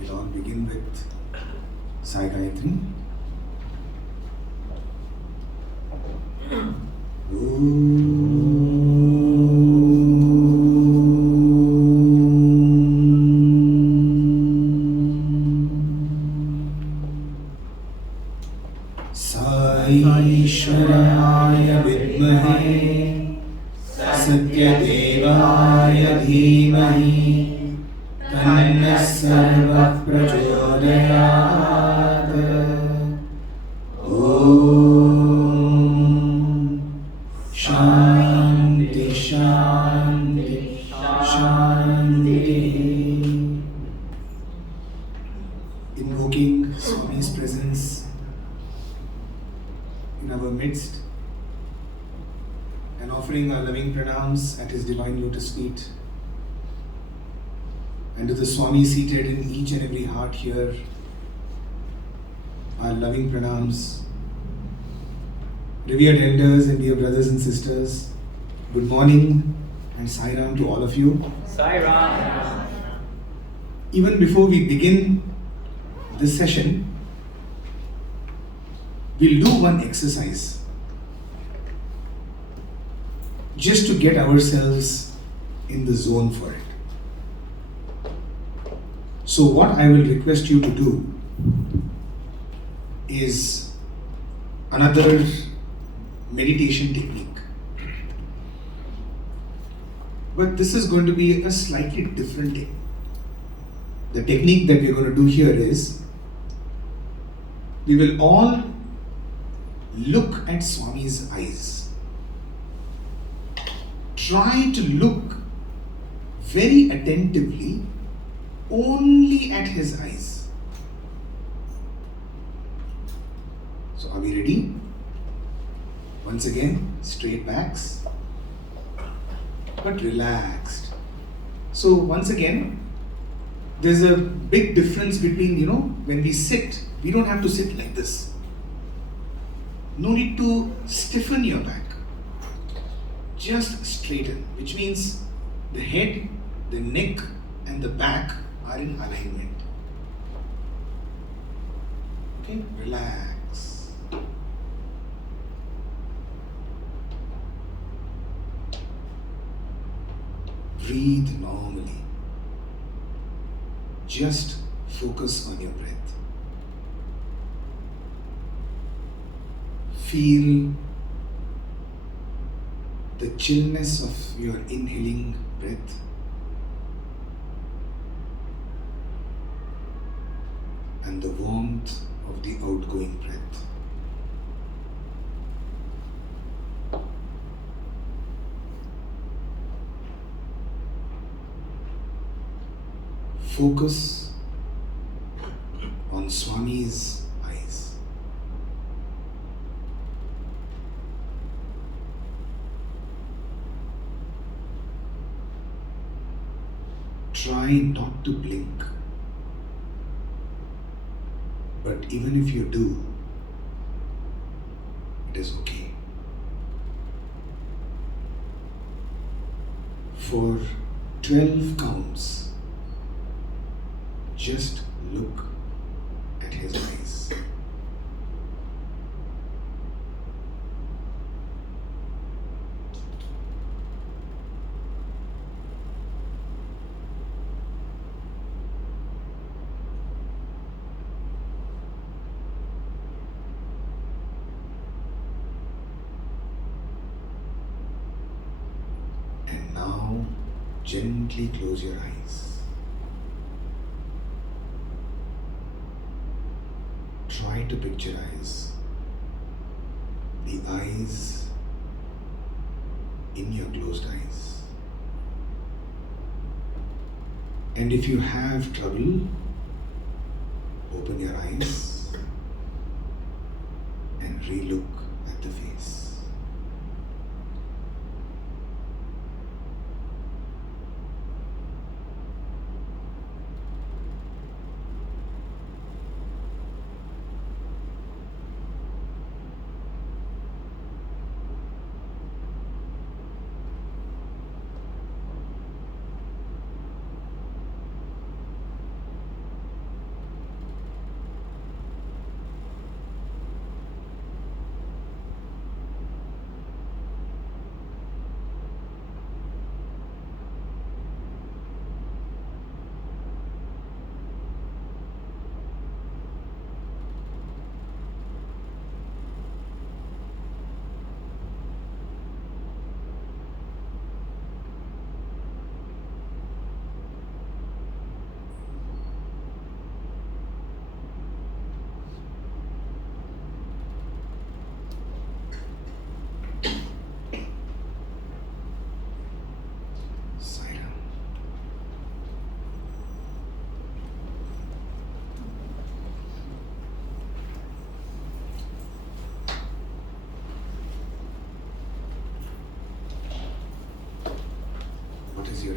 We'll all begin with Sai Gayatri. Sai Ishwaraya Vidmahe Satyadevaya Dhimahi Tannah Sarva Prachodayat. Om Shanti Shanti Shanti. Invoking Swami's presence in our midst and offering our loving pranams at his divine lotus feet, and to the Swami seated in each and every heart here, our loving pranams. Revered elders and dear brothers and sisters, good morning and Sai Ram to all of you. Sai Ram. Even before we begin this session, we'll do one exercise just to get ourselves in the zone for it. So what I will request you to do is another meditation technique. But this is going to be a slightly different technique. The technique that we're going to do here is we will all look at Swami's eyes. Try to look very attentively only at his eyes. So are we ready? Once again, straight backs, but relaxed. So once again, there's a big difference between, when we sit, we don't have to sit like this. No need to stiffen your back. Just straighten, which means the head, the neck, and the back are in alignment. Okay, relax. Breathe normally. Just focus on your breath. Feel the chillness of your inhaling breath and the warmth of the outgoing breath. Focus on Swami's eyes. Try not to blink. But even if you do, it is okay. For 12 counts, just look at his eyes. And now, gently close your eyes. Try to picturize the eyes in your closed eyes. And if you have trouble, open your eyes and re-look at the face.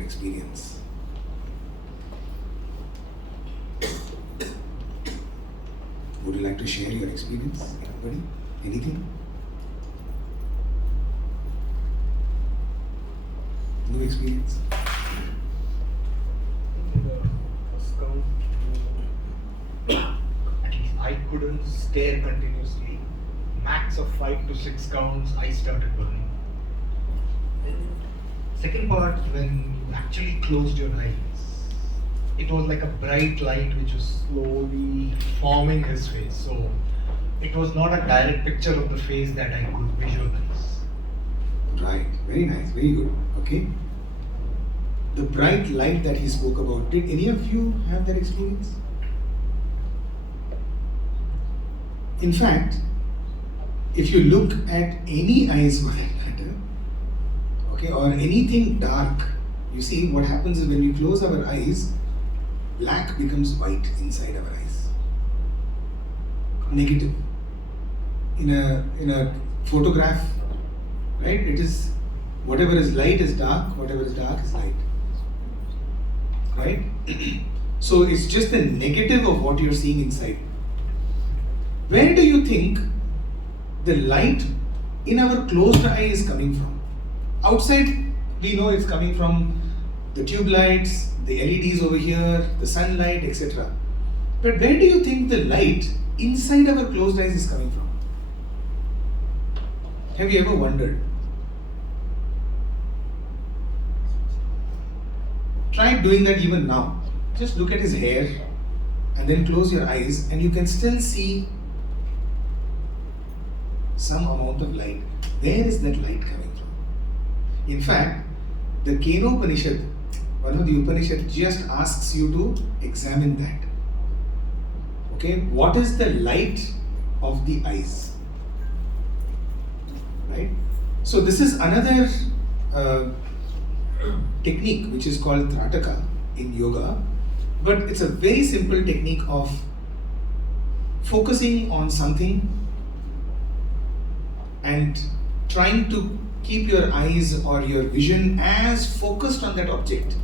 experience. Would you like to share your experience, anybody? Anything? New experience? In the first count, at least I couldn't stare continuously. Max of 5 to 6 counts, I started burning. Second part, when you actually closed your eyes, it was like a bright light which was slowly forming his face. So it was not a direct picture of the face that I could visualize. Right, very nice, very good. Okay. The bright light that he spoke about, did any of you have that experience? In fact, if you look at any eyes for that matter, okay, or anything dark, you see what happens is when we close our eyes, black becomes white inside our eyes. Negative. In a photograph, right? It is whatever is light is dark, whatever is dark is light. Right? So it's just the negative of what you're seeing inside. Where do you think the light in our closed eye is coming from? Outside, we know it's coming from the tube lights, the LEDs over here, the sunlight, etc. But where do you think the light inside our closed eyes is coming from? Have you ever wondered? Try doing that even now. Just look at his hair and then close your eyes and you can still see some amount of light. Where is that light coming from? In fact, the Keno Upanishad, one of the Upanishads, just asks you to examine that. Okay, what is the light of the eyes? Right? So this is another technique which is called Trataka in yoga, but it's a very simple technique of focusing on something and trying to keep your eyes or your vision as focused on that object.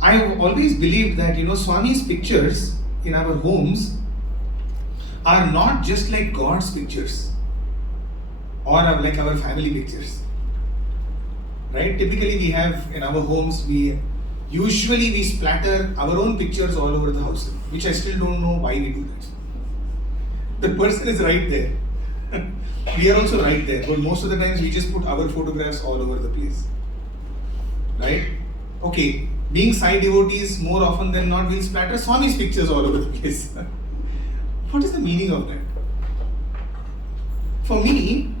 I have always believed that, Swami's pictures in our homes are not just like God's pictures or like our family pictures. Right? Typically we have in our homes, we splatter our own pictures all over the house, which I still don't know why we do that. The person is right there. We are also right there, but most of the times we just put our photographs all over the place. Right? Okay, being Sai devotees, more often than not, we'll splatter Swami's pictures all over the place. What is the meaning of that? For me,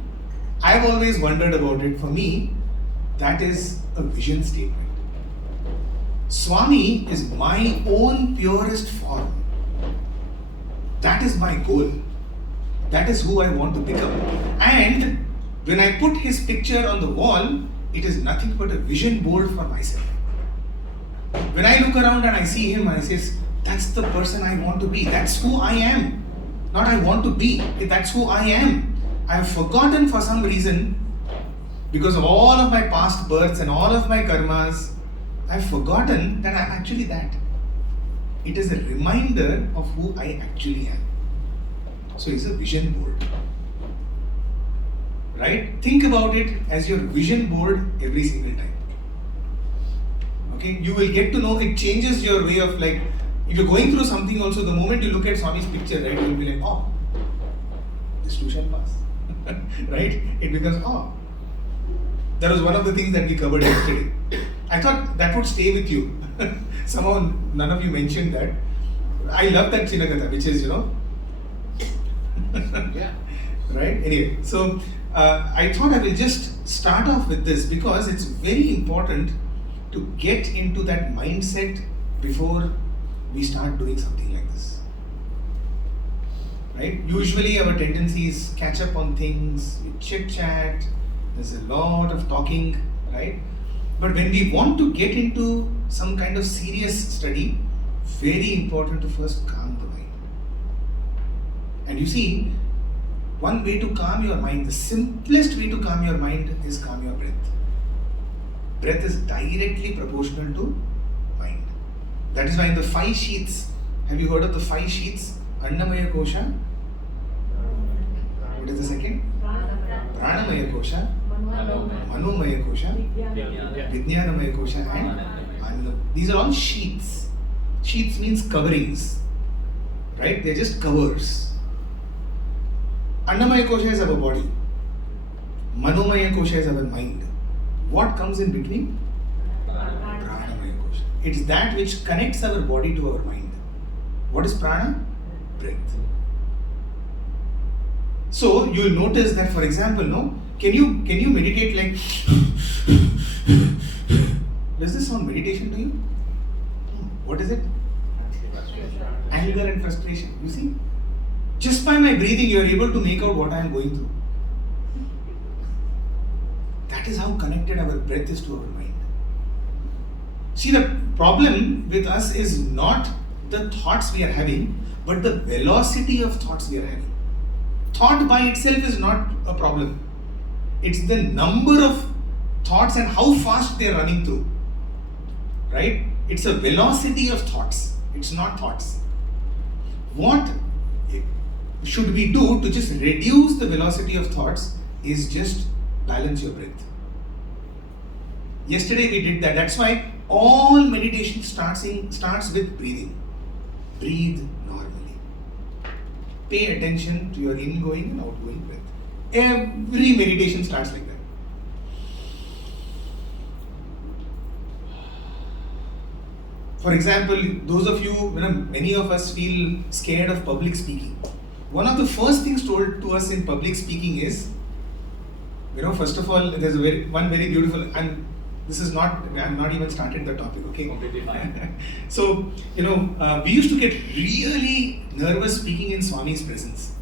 I've always wondered about it. For me, that is a vision statement. Swami is my own purest form. That is my goal. That is who I want to become. And when I put his picture on the wall, it is nothing but a vision board for myself. When I look around and I see him, I say, that's the person I want to be. That's who I am. Not I want to be. That's who I am. I have forgotten for some reason, because of all of my past births and all of my karmas, I've forgotten that I'm actually that. It is a reminder of who I actually am. So it's a vision board. Right? Think about it as your vision board every single time. Okay? You will get to know, it changes your way of like, if you're going through something also, the moment you look at Swami's picture, right, you will be like, oh, this too shall pass. Right? It becomes, oh. That was one of the things that we covered yesterday. I thought that would stay with you. Somehow none of you mentioned that. I love that Chinagata, which is, Yeah. Right? Anyway, so I thought I will just start off with this because it's very important to get into that mindset before we start doing something like this. Right? Usually our tendency is catch up on things, we chit chat, there's a lot of talking, right? But when we want to get into some kind of serious study, very important to first calm the mind. And you see, one way to calm your mind, the simplest way to calm your mind is calm your breath. breath is directly proportional to mind. That is why in the 5 sheaths, have you heard of the 5 sheaths? Annamaya Kosha. What is the second? Pranamaya Kosha, Manomaya Kosha, Vijnanamaya Kosha, and Anandamaya. These are all sheaths. Sheaths means coverings, right? They're just covers. Annamaya Kosha is our body. Manomaya Kosha is our mind. What comes in between? Pranamaya Kosha. It's that which connects our body to our mind. What is prana? Breath. So you will notice that, for example, can you meditate like? Does this sound meditation to you? What is it? Anger and frustration. You see, just by my breathing, you are able to make out what I am going through. That is how connected our breath is to our mind. See, the problem with us is not the thoughts we are having, but the velocity of thoughts we are having. Thought by itself is not a problem. It's the number of thoughts and how fast they are running through. Right? It's a velocity of thoughts. It's not thoughts. What should we do to just reduce the velocity of thoughts is just balance your breath. Yesterday we did that. That's why all meditation starts with breathing. Breathe normally. Pay attention to your ingoing and outgoing breath. Every meditation starts like that. For example, those of you, many of us feel scared of public speaking. One of the first things told to us in public speaking is, first of all, there's one very beautiful, and this is not, I'm not even started the topic, okay? Completely fine. So, we used to get really nervous speaking in Swami's presence.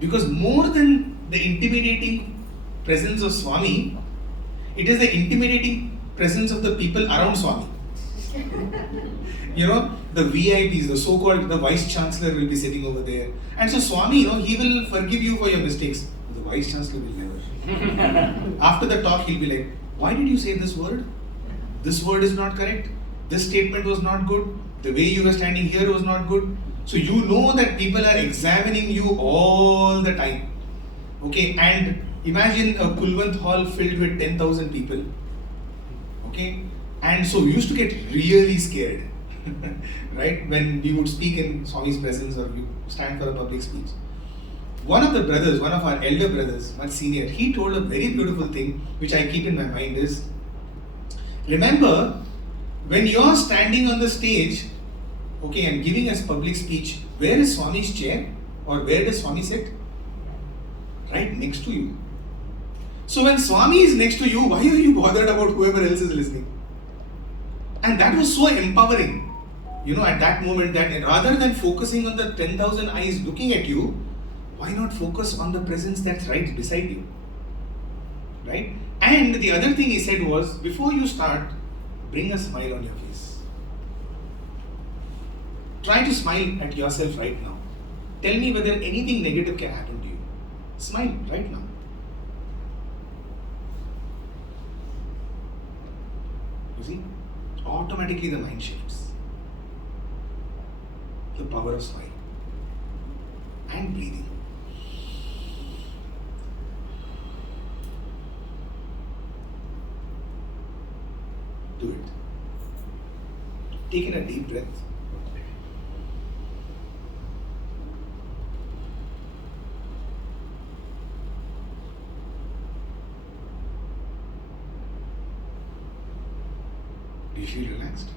Because more than the intimidating presence of Swami, it is the intimidating presence of the people around Swami. The VIPs, the so-called, the Vice Chancellor will be sitting over there. And so Swami, he will forgive you for your mistakes. The Vice Chancellor will never. After the talk, he'll be like, why did you say this word? This word is not correct. This statement was not good. The way you were standing here was not good. So you know that people are examining you all the time. Okay, and imagine a Kulwant hall filled with 10,000 people. Okay, and so we used to get really scared, right? When we would speak in Swami's presence or we stand for a public speech. One of our elder brothers, much senior, he told a very beautiful thing which I keep in my mind is, remember, when you're standing on the stage, okay, and giving a public speech, where is Swami's chair? Or where does Swami sit? Right next to you. So when Swami is next to you, why are you bothered about whoever else is listening? And that was so empowering, at that moment, that rather than focusing on the 10,000 eyes looking at you, why not focus on the presence that's right beside you? Right? And the other thing he said was, before you start, bring a smile on your face. Try to smile at yourself right now. Tell me whether anything negative can happen to you. Smile right now. You see? Automatically the mind shifts. The power of smile. And breathing. Do it. Take in a deep breath. Do you feel relaxed?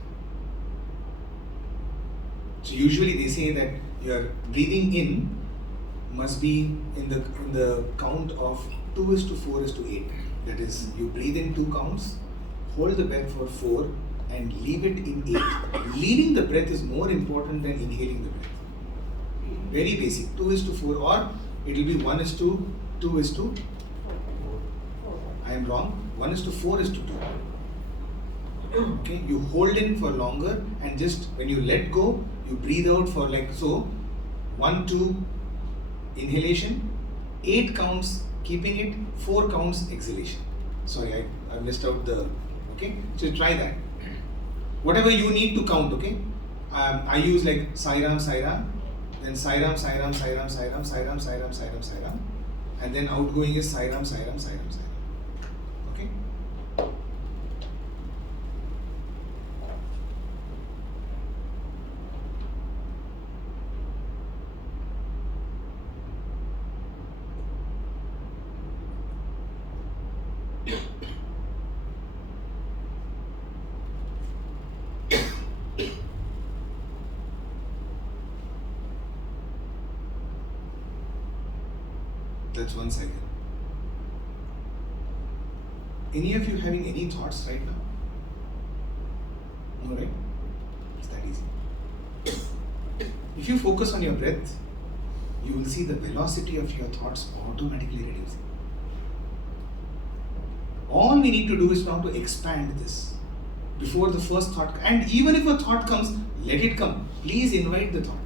So usually they say that your breathing in must be in the count of 2:4:8. That is, you breathe in 2 counts, hold the breath for 4 and leave it in 8. Leaving the breath is more important than inhaling the breath. Very basic, 2:4, or it will be 1:2:2. I am wrong, 1:4:2. Okay, you hold in for longer and just when you let go, you breathe out for like so. 1, 2 inhalation, 8 counts keeping it, 4 counts exhalation. Sorry, I missed out the Okay, so try that. Whatever you need to count. Okay, I use like Sai Ram, then Sai Ram, and then outgoing is Sai Ram. Okay. That's 1 second. Any of you having any thoughts right now? No, right? It's that easy. If you focus on your breath, you will see the velocity of your thoughts automatically reducing. All we need to do is now to expand this before the first thought. And even if a thought comes, let it come. Please invite the thought.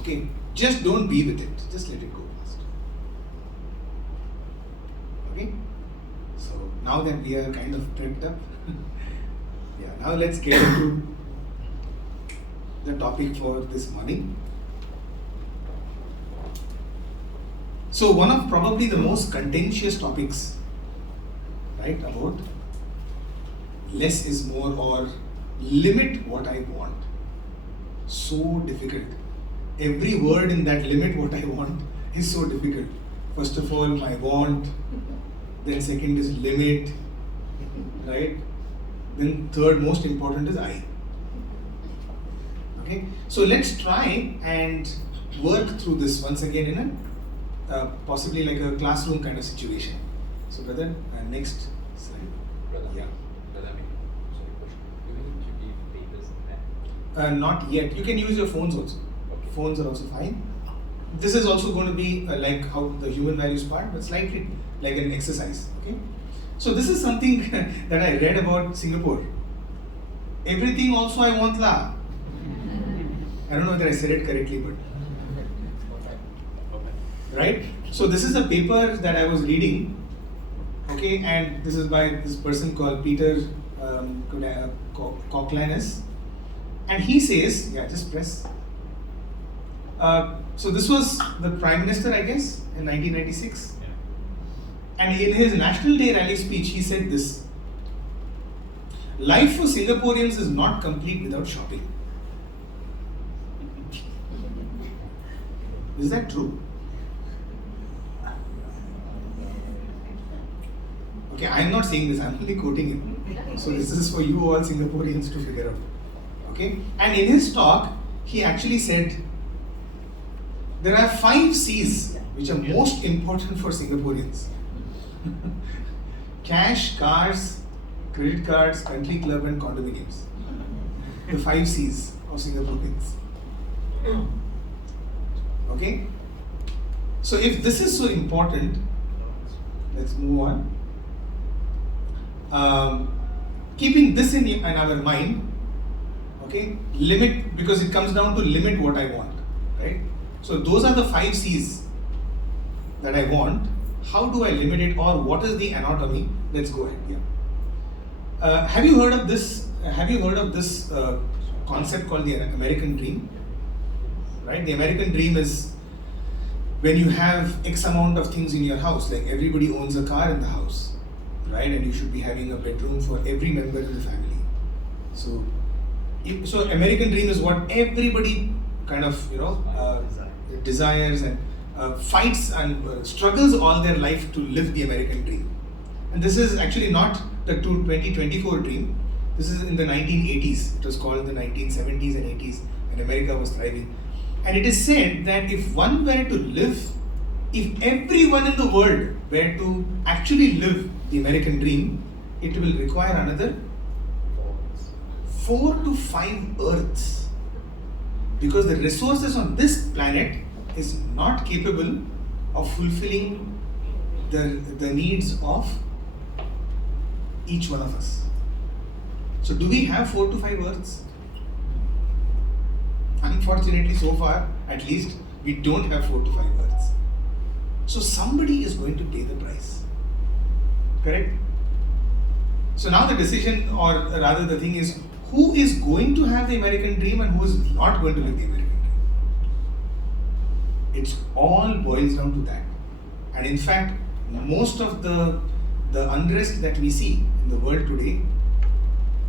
Okay? Just don't be with it. Just let it go first. Okay? So now that we are kind of prepped up, yeah, now let's get into the topic for this morning. So one of probably the most contentious topics, right, about less is more or limit what I want. So difficult. Every word in that limit what I want is so difficult. First of all, my want, then second is limit, right? Then third most important is I. Okay, so let's try and work through this once again in a possibly like a classroom kind of situation. So brother, next slide. Brother, Yeah. Brother Amey, sorry, question. Do we need to give papers and pen? Not yet. You can use your phones also. Okay. Phones are also fine. This is also going to be like how the human values part, but slightly like an exercise. Okay. So this is something that I read about Singapore. Everything also I want la. I don't know whether I said it correctly, but right. So this is a paper that I was reading. Okay, and this is by this person called Peter Cochlenis, and he says, yeah, just press. So this was the Prime Minister, I guess, in 1996. Yeah. And in his National Day rally speech, he said this: life for Singaporeans is not complete without shopping. Is that true? Okay, I'm not saying this, I'm only quoting him. So this is for you all Singaporeans to figure out. Okay? And in his talk, he actually said, there are 5 C's which are most important for Singaporeans. Cash, cars, credit cards, country club and condominiums. The 5 C's of Singaporeans. Okay? So if this is so important, let's move on. Keeping this in our mind, okay, limit, because it comes down to limit what I want, right? So those are the 5 C's that I want. How do I limit it, or what is the anatomy? Let's go ahead. Yeah. Have you heard of this? Concept called the American Dream? Right? The American Dream is when you have X amount of things in your house, like everybody owns a car in the house, right? And you should be having a bedroom for every member in the family. So American Dream is what everybody kind of desires and fights and struggles all their life to live the American Dream. And this is actually not the 2024 dream. This is in the 1980s. It was called the 1970s and 80s, and America was thriving. And it is said that if one were to live, if everyone in the world were to actually live the American Dream, it will require another 4 to 5 Earths. Because the resources on this planet is not capable of fulfilling the needs of each one of us. So do we have 4 to 5 Earths? Unfortunately, so far, at least, we don't have 4 to 5 Earths. So somebody is going to pay the price. Correct? So now the decision, or rather the thing is, who is going to have the American dream and who is not going to live the American dream? It's all boils down to that. And in fact, most of the unrest that we see in the world today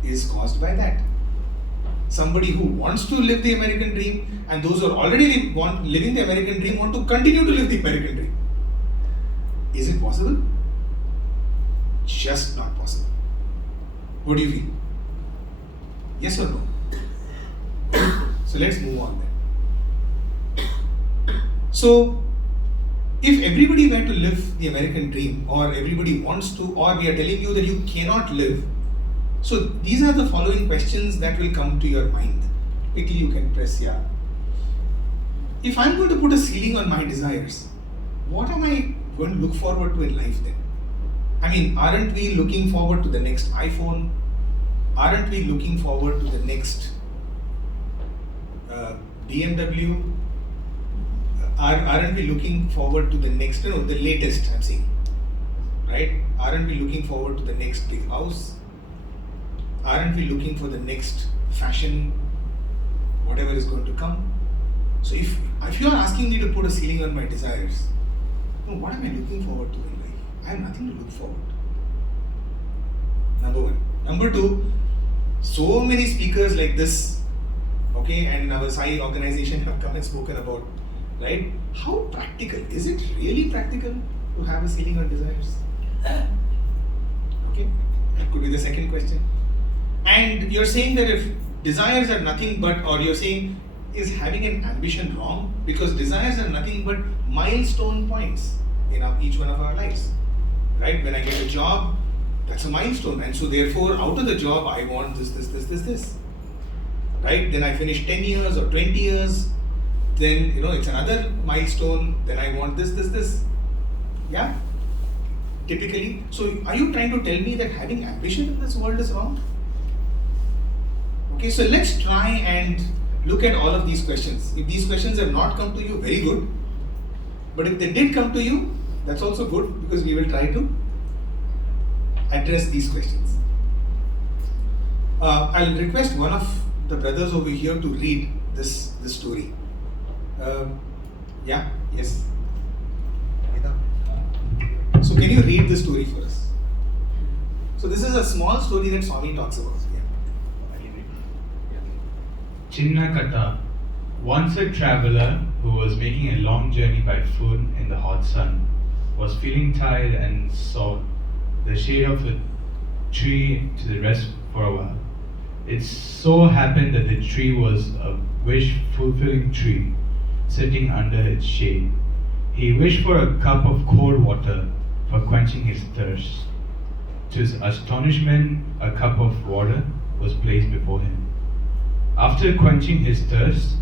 is caused by that. Somebody who wants to live the American dream, and those who are already living the American dream want to continue to live the American dream. Is it possible? Just not possible. What do you feel? Yes or no? So let's move on then. So, if everybody were to live the American dream, or everybody wants to, or we are telling you that you cannot live, so these are the following questions that will come to your mind. Quickly you can press yeah. If I'm going to put a ceiling on my desires, what am I going to look forward to in life then? I mean, aren't we looking forward to the next iPhone? Aren't we looking forward to the next BMW? Aren't we looking forward to the next, the latest I'm saying, right? Aren't we looking forward to the next big house? Aren't we looking for the next fashion, whatever is going to come? So if you are asking me to put a ceiling on my desires, what am I looking forward to in life? I have nothing to look forward to. Number one. Number two, so many speakers like this, okay, and our Sai organization have come and spoken about, right? How practical? Is it really practical to have a ceiling on desires? Okay, that could be the second question. And you're saying that if desires are nothing but, or you're saying, is having an ambition wrong? Because desires are nothing but milestone points in each one of our lives, right? When I get a job, that's a milestone, and so therefore out of the job I want this, right? Then I finish 10 years or 20 years, then it's another milestone, then I want this, yeah? Typically. So are you trying to tell me that having ambition in this world is wrong? Okay, so let's try and look at all of these questions. If these questions have not come to you, very good. But if they did come to you, that's also good, because we will try to address these questions. I'll request one of the brothers over here to read this story. Yeah, yes. So can you read the story for us? So this is a small story that Swami talks about. Chinna Kata. Once a traveler who was making a long journey by foot in the hot sun was feeling tired and sought the shade of a tree to rest for a while. It so happened that the tree was a wish-fulfilling tree, sitting under its shade. He wished for a cup of cold water for quenching his thirst. To his astonishment, a cup of water was placed before him. After quenching his thirst,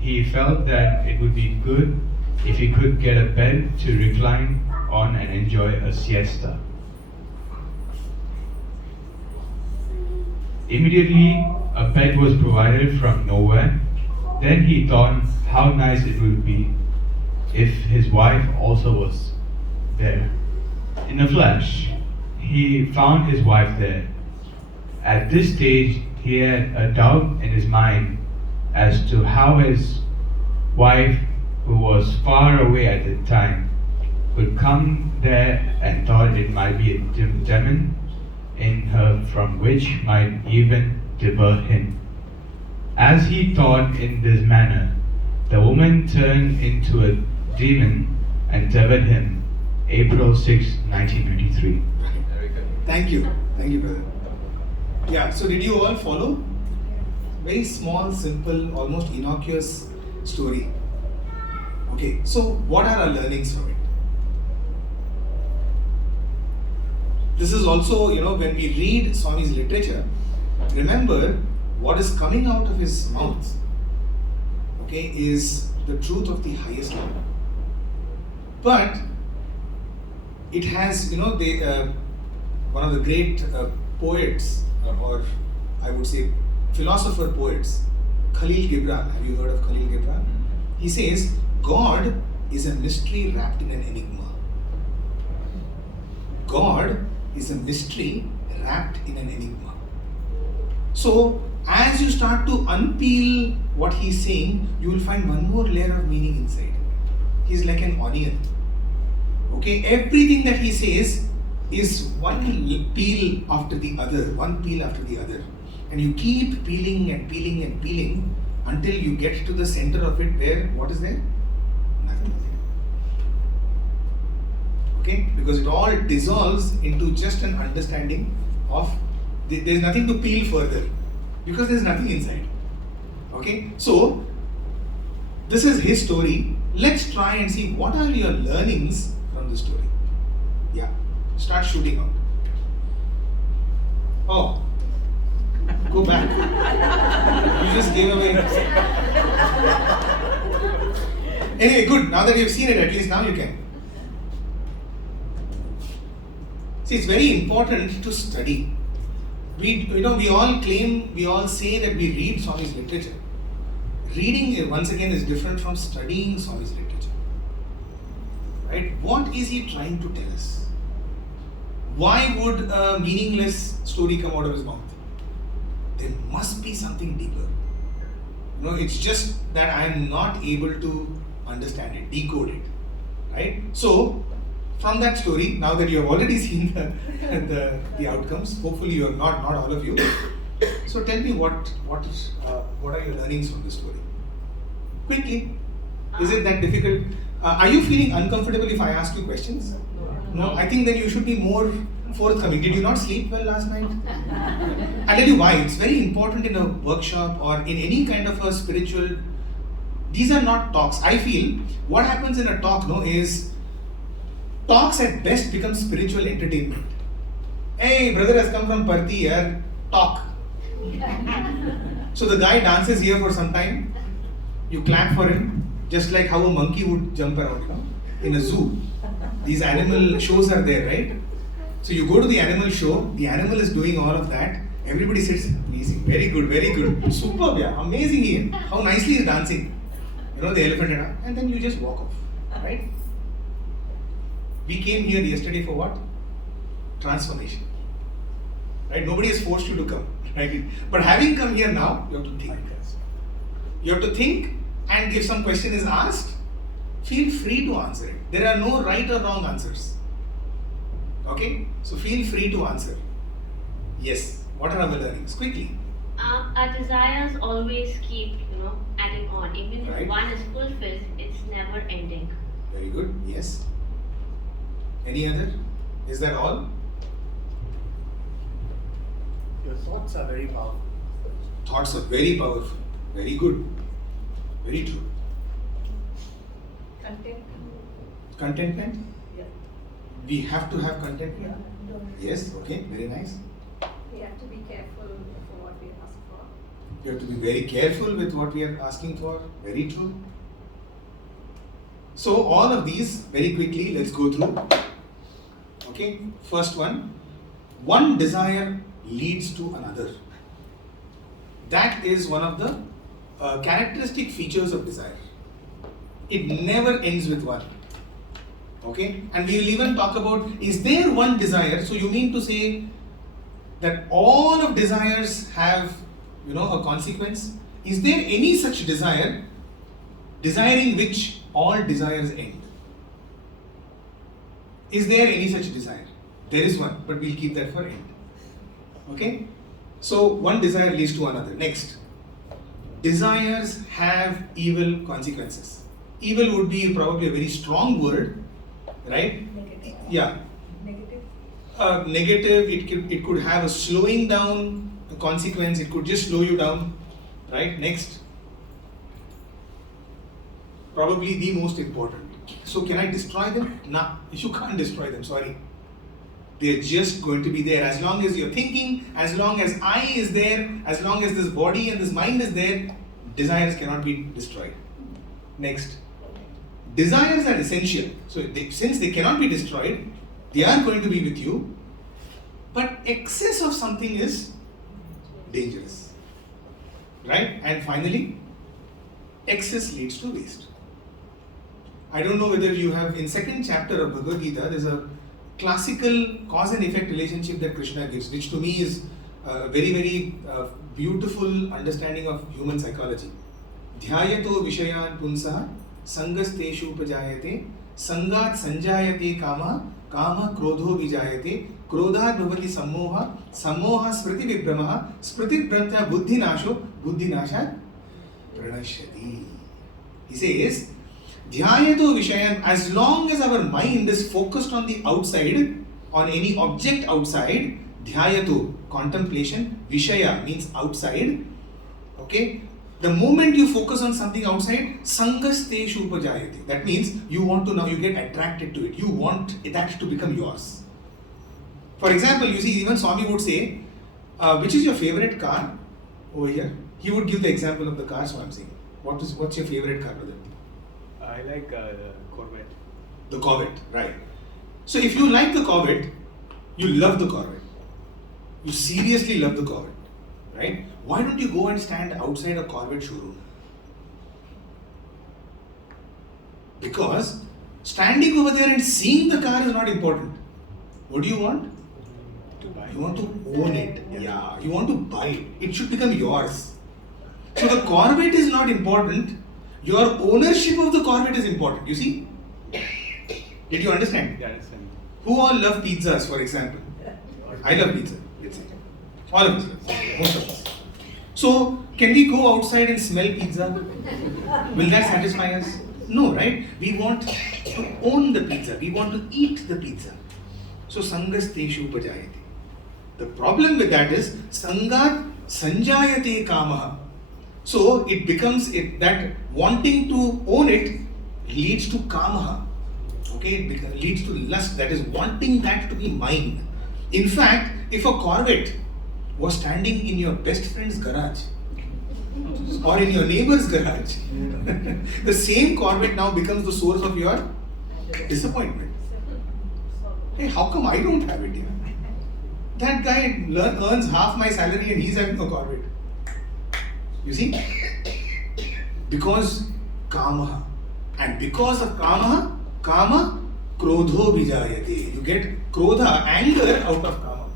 he felt that it would be good if he could get a bed to recline on and enjoy a siesta. Immediately, a bed was provided from nowhere. Then he thought how nice it would be if his wife also was there. In a flash, he found his wife there. At this stage, he had a doubt in his mind as to how his wife, who was far away at the time, could come there, and thought it might be a demon in her from which might even devour him. As he thought in this manner, the woman turned into a demon and devoured him. April 6, 1923. Thank you, brother. Yeah, so did you all follow? Very small, simple, almost innocuous story. Okay, so what are our learnings from it? This is also, when we read Swami's literature, remember what is coming out of his mouth, okay, is the truth of the highest level. But it has, one of the great poets, or I would say philosopher poets, Khalil Gibran. Have you heard of Khalil Gibran? He says, God is a mystery wrapped in an enigma. God is a mystery wrapped in an enigma. So, as you start to unpeel what he's saying, you will find one more layer of meaning inside. He's like an onion. Okay, everything that he says is one peel after the other, one peel after the other. And you keep peeling and peeling and peeling until you get to the center of it where, what is there? Nothing. Okay, because it all dissolves into just an understanding of, there's nothing to peel further because there's nothing inside. Okay, so this is his story. Let's try and see what are your learnings from the story. Yeah, start shooting out. Oh, go back. You just gave away. Anyway, good. Now that you've seen it, at least now you can. See, it's very important to study. We all say that we read Swami's literature. Reading, once again, is different from studying Swami's literature. Right? What is he trying to tell us? Why would a meaningless story come out of his mouth? There must be something deeper. It's just that I am not able to understand it, decode it. Right? So, from that story, now that you have already seen the outcomes, hopefully you have not all of you. So tell me what are your learnings from the story? Quickly. Is it that difficult? Are you feeling uncomfortable if I ask you questions? No. I think then you should be more forthcoming. Did you not sleep well last night? I'll tell you why. It's very important in a workshop or in any kind of a spiritual. These are not talks. I feel what happens in a talk is talks at best become spiritual entertainment. Hey, brother has come from Parthi here. Talk. So the guy dances here for some time. You clap for him, just like how a monkey would jump around, in a zoo. These animal shows are there, right? So you go to the animal show, the animal is doing all of that, everybody sits, amazing, very good, superb, yeah, amazing here, how nicely he's dancing. The elephant, and then you just walk off, right? We came here yesterday for what? Transformation. Right? Nobody has forced you to come, right? But having come here now, you have to think. You have to think, and if some question is asked, feel free to answer it. There are no right or wrong answers. Okay? So feel free to answer. Yes. What are our learnings? Quickly. Our desires always keep, adding on. Even if Right. one is fulfilled, it's never ending. Very good. Yes. Any other? Is that all? Your thoughts are very powerful. Thoughts are very powerful. Very good. Very true. Contentment? Yeah. We have to have contentment? Yeah. Yes, okay, very nice. We have to be careful for what we ask for. You have to be very careful with what we are asking for. Very true. So all of these, very quickly, let's go through. Okay, first one. One desire leads to another. That is one of the characteristic features of desire. It never ends with one. Okay, and we will even talk about, is there one desire? So you mean to say that all of desires have, a consequence? Is there any such desire, desiring which all desires end? Is there any such desire? There is one, but we'll keep that for end. Okay? So one desire leads to another. Next. Desires have evil consequences. Evil would be probably a very strong word, right? Negative. Yeah. Negative. Negative, it could have a slowing down consequence, it could just slow you down, right? Next. Probably the most important. So can I destroy them? No, you can't destroy them, sorry. They're just going to be there. As long as you're thinking, as long as I is there, as long as this body and this mind is there, desires cannot be destroyed. Next. Desires are essential. So since they cannot be destroyed, they are going to be with you. But excess of something is dangerous. Right? And finally, excess leads to waste. I don't know whether you have, in second chapter of Bhagavad Gita, there's a classical cause and effect relationship that Krishna gives, which to me is a very, very beautiful understanding of human psychology. Dhyayato vishayan punsaha sangasteshu upajayate sangat sanjayate kama kama krodho vijayate krodhat bhavati sammoha sammoha smriti vibramaha smriti brantya buddhi nasho buddhi nashat pranashyati. He says, Dhyayato Vishayan, as long as our mind is focused on the outside, on any object outside, Dhyayato, contemplation, Vishaya means outside, okay? The moment you focus on something outside, Sangasteshu Upajayate. That means you want to now, you get attracted to it. You want that to become yours. For example, you see, even Swami would say, which is your favorite car over here? He would give the example of the car, so I'm saying. What's your favorite car, brother? I like Corvette. The Corvette, right. So if you like the Corvette, you love the Corvette. You seriously love the Corvette, right? Why don't you go and stand outside a Corvette showroom? Because standing over there and seeing the car is not important. What do you want? To buy. You want to own it. Yeah, you want to buy it. It should become yours. So the Corvette is not important. Your ownership of the Corvette is important. You see? Did you understand? Yeah, I understand. Who all love pizzas, for example? I love pizza. Let's say. All of us. Most of us. So, can we go outside and smell pizza? Will that satisfy us? No, right? We want to own the pizza. We want to eat the pizza. So, sangasteshu upajayate. The problem with that is sangat sanjayate kamaha. So it becomes that wanting to own it leads to kamaha. Okay, it leads to lust, that is wanting that to be mine. In fact, if a Corvette was standing in your best friend's garage or in your neighbor's garage, the same Corvette now becomes the source of your disappointment. Hey, how come I don't have it here? That guy earns half my salary and he's having a Corvette. You see? Because kamaha. And because of kamaha, kama krodho vijayate. You get krodha, anger out of kama.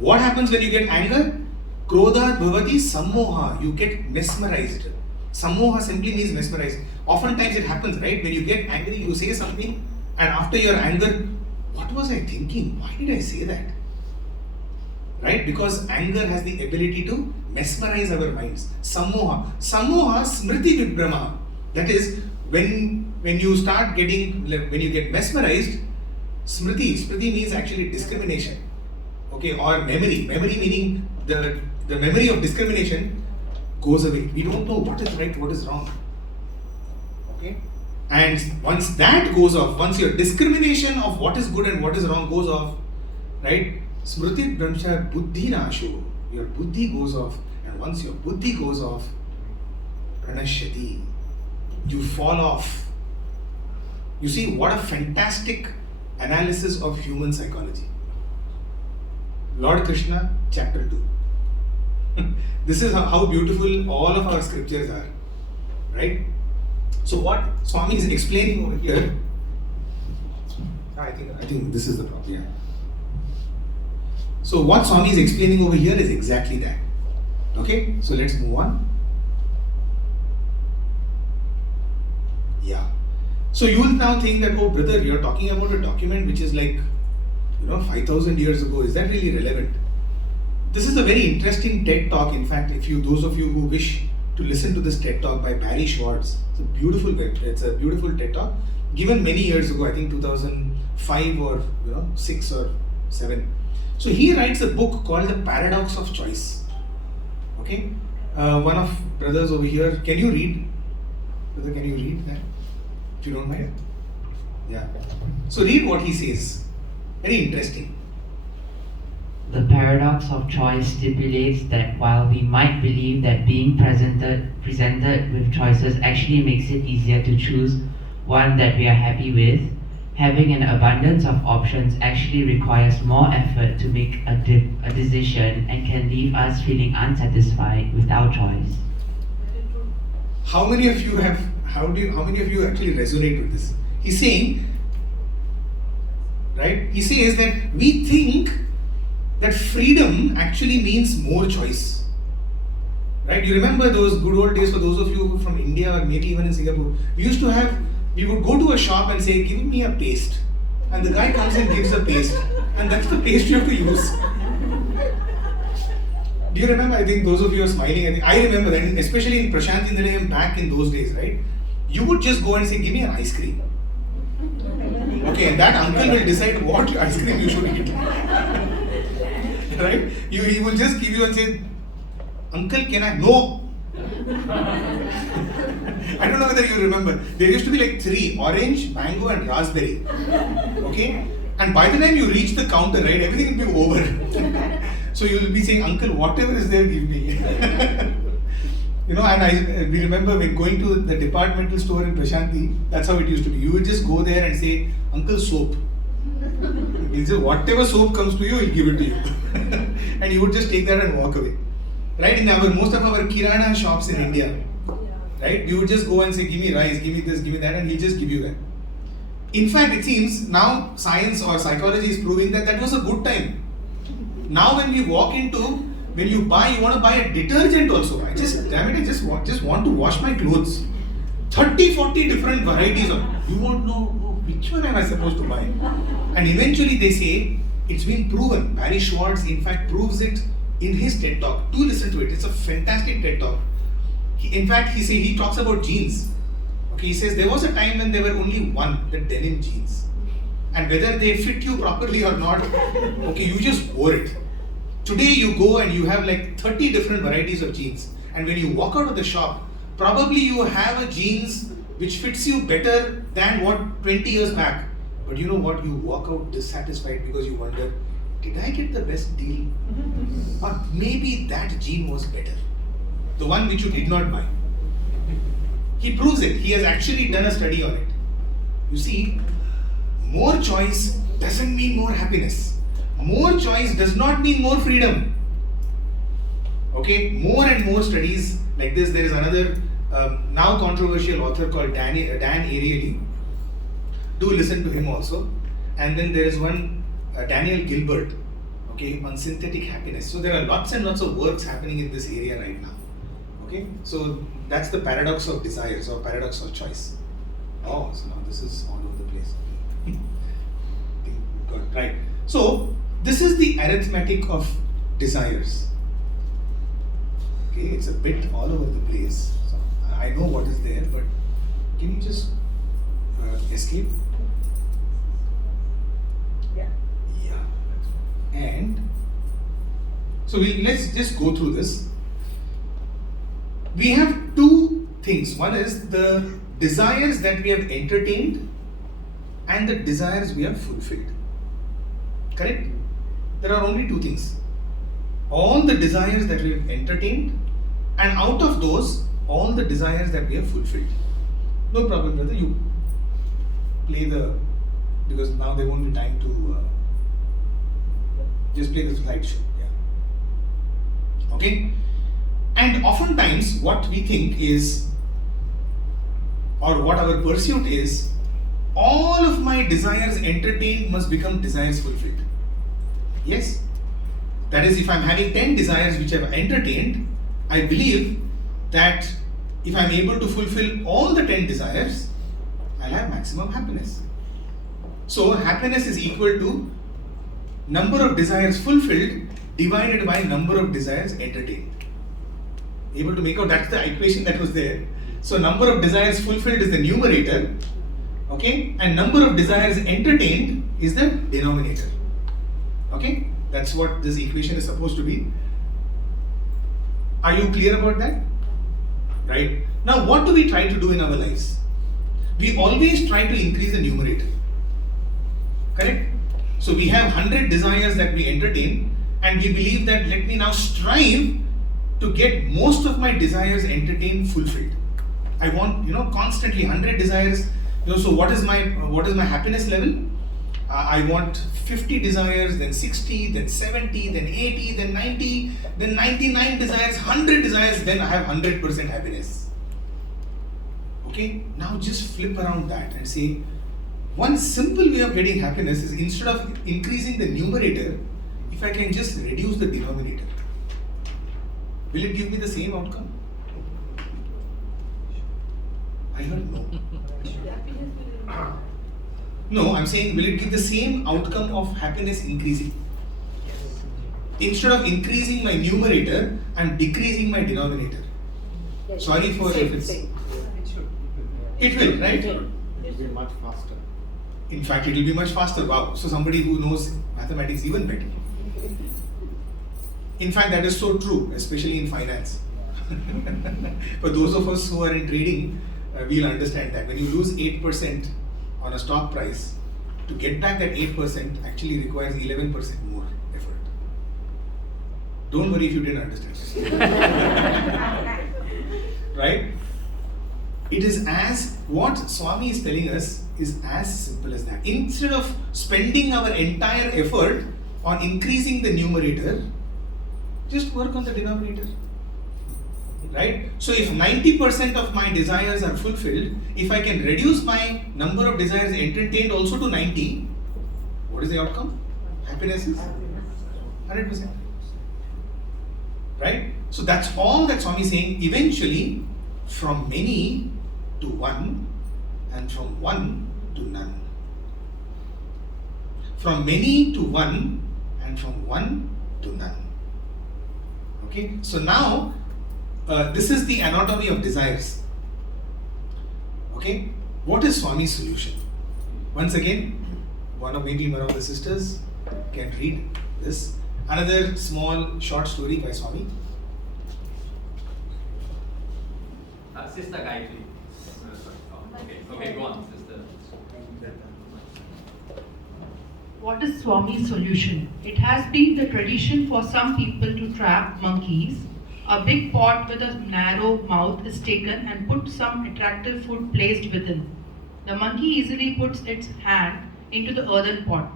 What happens when you get anger? Krodha bhavati sammoha. You get mesmerized. Sammoha simply means mesmerized. Oftentimes it happens, right? When you get angry, you say something and after your anger, what was I thinking? Why did I say that? Right? Because anger has the ability to mesmerize our minds. Sammoha. Sammoha smriti vibrama. That is, when you start getting, when you get mesmerized, smriti. Smriti means actually discrimination. Okay, or memory. Memory meaning the memory of discrimination goes away. We don't know what is right, what is wrong. Okay? And once that goes off, once your discrimination of what is good and what is wrong goes off, right? Smriti brahmcha buddhi nasho. Your buddhi goes off, and once your buddhi goes off, pranashyati, you fall off. You see what a fantastic analysis of human psychology. Lord Krishna, chapter 2. This is how beautiful all of our scriptures are, right? So what Swami is explaining over here, I think this is the problem. Yeah. So what Swami is explaining over here is exactly that. Okay, so let's move on. Yeah. So you will now think that, oh brother, you're talking about a document which is like, 5,000 years ago. Is that really relevant? This is a very interesting TED talk. In fact, those of you who wish to listen to this TED talk by Barry Schwartz, it's a beautiful TED talk given many years ago. I think 2005 or 6 or 7. So he writes a book called The Paradox of Choice. Okay, one of brothers over here, can you read? Brother, can you read that? If you don't mind. Yeah. So read what he says. Very interesting. The paradox of choice stipulates that while we might believe that being presented with choices actually makes it easier to choose one that we are happy with, having an abundance of options actually requires more effort to make a decision and can leave us feeling unsatisfied with our choice. How many of you actually resonate with this? He's saying, right? He says that we think that freedom actually means more choice. Right? You remember those good old days, for those of you from India or maybe even in Singapore, we would go to a shop and say, give me a paste. And the guy comes and gives a paste. And that's the paste you have to use. Do you remember? I think those of you are smiling. I remember that, especially in Prashant Indrayam back in those days, right? You would just go and say, give me an ice cream. Okay, and that uncle will decide what ice cream you should eat. Right? He will just give you and say, uncle, can I? No. I don't know whether you remember. There used to be like 3, orange, mango and raspberry. Okay? And by the time you reach the counter, right, everything will be over. So you will be saying, uncle, whatever is there, give me. You know, and we remember when going to the departmental store in Prashanti, that's how it used to be. You would just go there and say, uncle, soap. He'll say, whatever soap comes to you, he'll give it to you. And you would just take that and walk away. Right? In most of our kirana shops in India, right? You would just go and say, give me rice, give me this, give me that, and he'll just give you that. In fact, it seems now science or psychology is proving that that was a good time. Now when we walk into, when you want to buy a detergent also. I just want to wash my clothes. 30, 40 different varieties of, you won't know which one am I supposed to buy. And eventually they say, it's been proven. Barry Schwartz in fact proves it in his TED talk. Do listen to it. It's a fantastic TED talk. He talks about jeans. Okay, he says there was a time when there were only one, the denim jeans. And whether they fit you properly or not, okay, you just wore it. Today you go and you have like 30 different varieties of jeans. And when you walk out of the shop, probably you have a jeans which fits you better than what 20 years back. But you know what? You walk out dissatisfied because you wonder, did I get the best deal? Or maybe that jean was better. The one which you did not buy. He proves it. He has actually done a study on it. You see, more choice doesn't mean more happiness. More choice does not mean more freedom. Okay, more and more studies like this. There is another now controversial author called Dan Ariely. Do listen to him also. And then there is one Daniel Gilbert, okay, on synthetic happiness. So there are lots and lots of works happening in this area right now. Okay, so that's the paradox of desires or paradox of choice. Oh, so now this is all over the place. Good, right. So this is the arithmetic of desires. Okay, it's a bit all over the place. So I know what is there, but can you just escape? Yeah. And so let's just go through this. We have two things. One is the desires that we have entertained and the desires we have fulfilled. Correct? There are only two things. All the desires that we have entertained, and out of those, all the desires that we have fulfilled. No problem, brother. You play because now there won't be time to just play the slideshow. Yeah. Okay? And oftentimes, what we think is, or what our pursuit is, all of my desires entertained must become desires fulfilled. Yes? That is, if I'm having 10 desires which I've entertained, I believe that if I'm able to fulfill all the 10 desires, I'll have maximum happiness. So, happiness is equal to number of desires fulfilled divided by number of desires entertained. Able to make out, that's the equation that was there. So, number of desires fulfilled is the numerator, okay, and number of desires entertained is the denominator. Okay, that's what this equation is supposed to be. Are you clear about that? Right. Now, what do we try to do in our lives? We always try to increase the numerator. Correct? So, we have 100 desires that we entertain, and we believe that let me now strive to get most of my desires entertained, fulfilled. I want, constantly 100 desires. So what is my happiness level? I want 50 desires, then 60, then 70, then 80, then 90, then 99 desires, 100 desires, then I have 100% happiness. Okay, now just flip around that and say, One simple way of getting happiness is instead of increasing the numerator, if I can just reduce the denominator. Will it give me the same outcome? I heard no. No, I'm saying will it give the same outcome of happiness increasing? Instead of increasing my numerator, I'm decreasing my denominator. Sorry for if it's... It will, right? It will be much faster. In fact, it will be much faster. Wow. So somebody who knows mathematics even better. In fact, that is so true, especially in finance. For those of us who are in trading, we'll understand that. When you lose 8% on a stock price, to get back that 8% actually requires 11% more effort. Don't worry if you didn't understand. Right? It is as what Swami is telling us is as simple as that. Instead of spending our entire effort on increasing the numerator, just work on the denominator. Right? So if 90% of my desires are fulfilled, if I can reduce my number of desires entertained also to 90, what is the outcome? Happiness is 100%. Right? So that's all that Swami is saying. Eventually, from many to one, and from one to none. From many to one, and from one to none. Okay? So now, this is the anatomy of desires. Okay? What is Swami's solution? Once again, one of the sisters can read this. Another small short story by Swami. Sister Gayatri. Okay, go on, sister. What is Swami's solution? It has been the tradition for some people to trap monkeys. A big pot with a narrow mouth is taken and put some attractive food placed within. The monkey easily puts its hand into the earthen pot.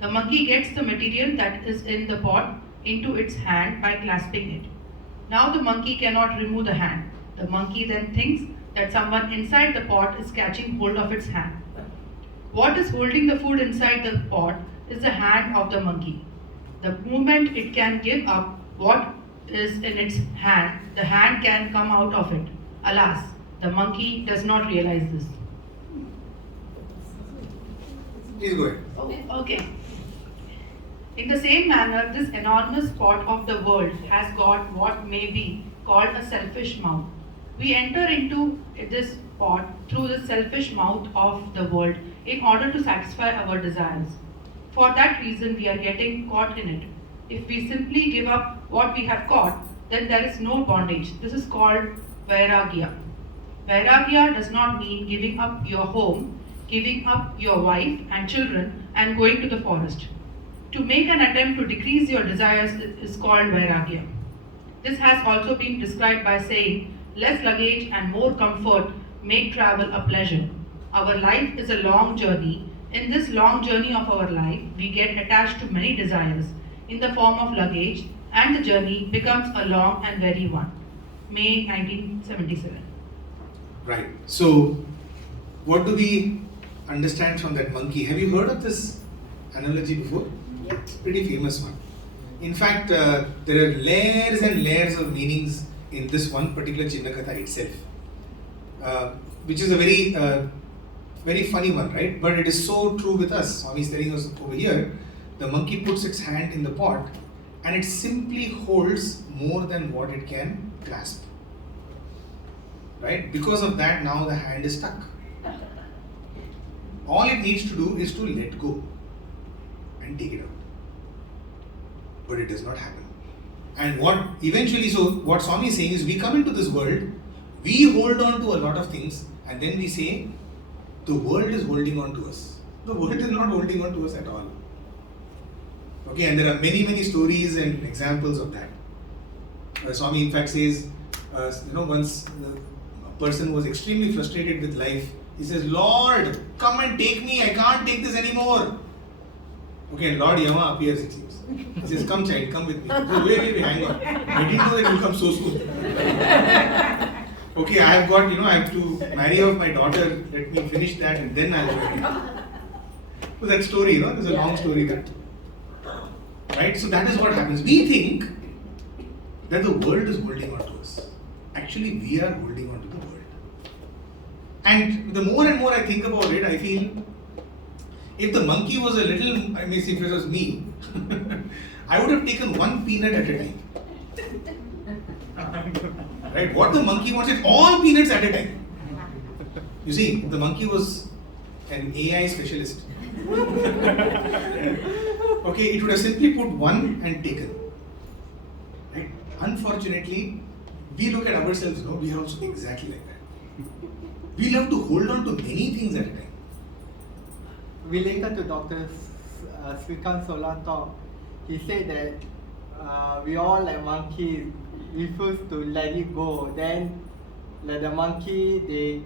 The monkey gets the material that is in the pot into its hand by clasping it. Now the monkey cannot remove the hand. The monkey then thinks that someone inside the pot is catching hold of its hand. What is holding the food inside the pot is the hand of the monkey. The moment it can give up what is in its hand, the hand can come out of it. Alas, the monkey does not realize this. Please go ahead. Okay. In the same manner, this enormous pot of the world has got what may be called a selfish mouth. We enter into this pot through the selfish mouth of the world in order to satisfy our desires. For that reason, we are getting caught in it. If we simply give up what we have caught, then there is no bondage. This is called Vairagya. Vairagya does not mean giving up your home, giving up your wife and children, and going to the forest. To make an attempt to decrease your desires is called Vairagya. This has also been described by saying, less luggage and more comfort make travel a pleasure. Our life is a long journey. In this long journey of our life, we get attached to many desires in the form of luggage, and the journey becomes a long and weary one. May 1977. Right. So, what do we understand from that monkey? Have you heard of this analogy before? It's a pretty famous one. In fact, there are layers and layers of meanings in this one particular Chinnakatha itself, which is a very funny one, right? But it is so true with us. Swami is telling us over here, the monkey puts its hand in the pot and it simply holds more than what it can clasp. Right? Because of that, now the hand is stuck. All it needs to do is to let go and take it out. But it does not happen. And what Swami is saying is, we come into this world, we hold on to a lot of things, and then we say, the world is holding on to us. The world is not holding on to us at all. Okay, and there are many stories and examples of that. Swami in fact says, once a person was extremely frustrated with life, he says, Lord, come and take me, I can't take this anymore. Okay, and Lord Yama appears, it seems. He says, come child, come with me. He says, wait, hang on. I didn't know that you'll come so soon. Okay, I have to marry off my daughter, let me finish that and then I'll join you. So that story, there's a long story that. Right? So that is what happens. We think that the world is holding on to us. Actually, we are holding on to the world. And the more and more I think about it, I feel if the monkey was a little, if it was me, I would have taken one peanut at a time. Right? What the monkey wants is all peanuts at a time. You see, the monkey was an AI specialist. Okay, it would have simply put one and taken. Right? Unfortunately, we look at ourselves, we are also exactly like that. We love to hold on to many things at a time. Related to Dr. Srikant Sola talk, he said that we all like monkeys refuse to let it go. Then let the monkey,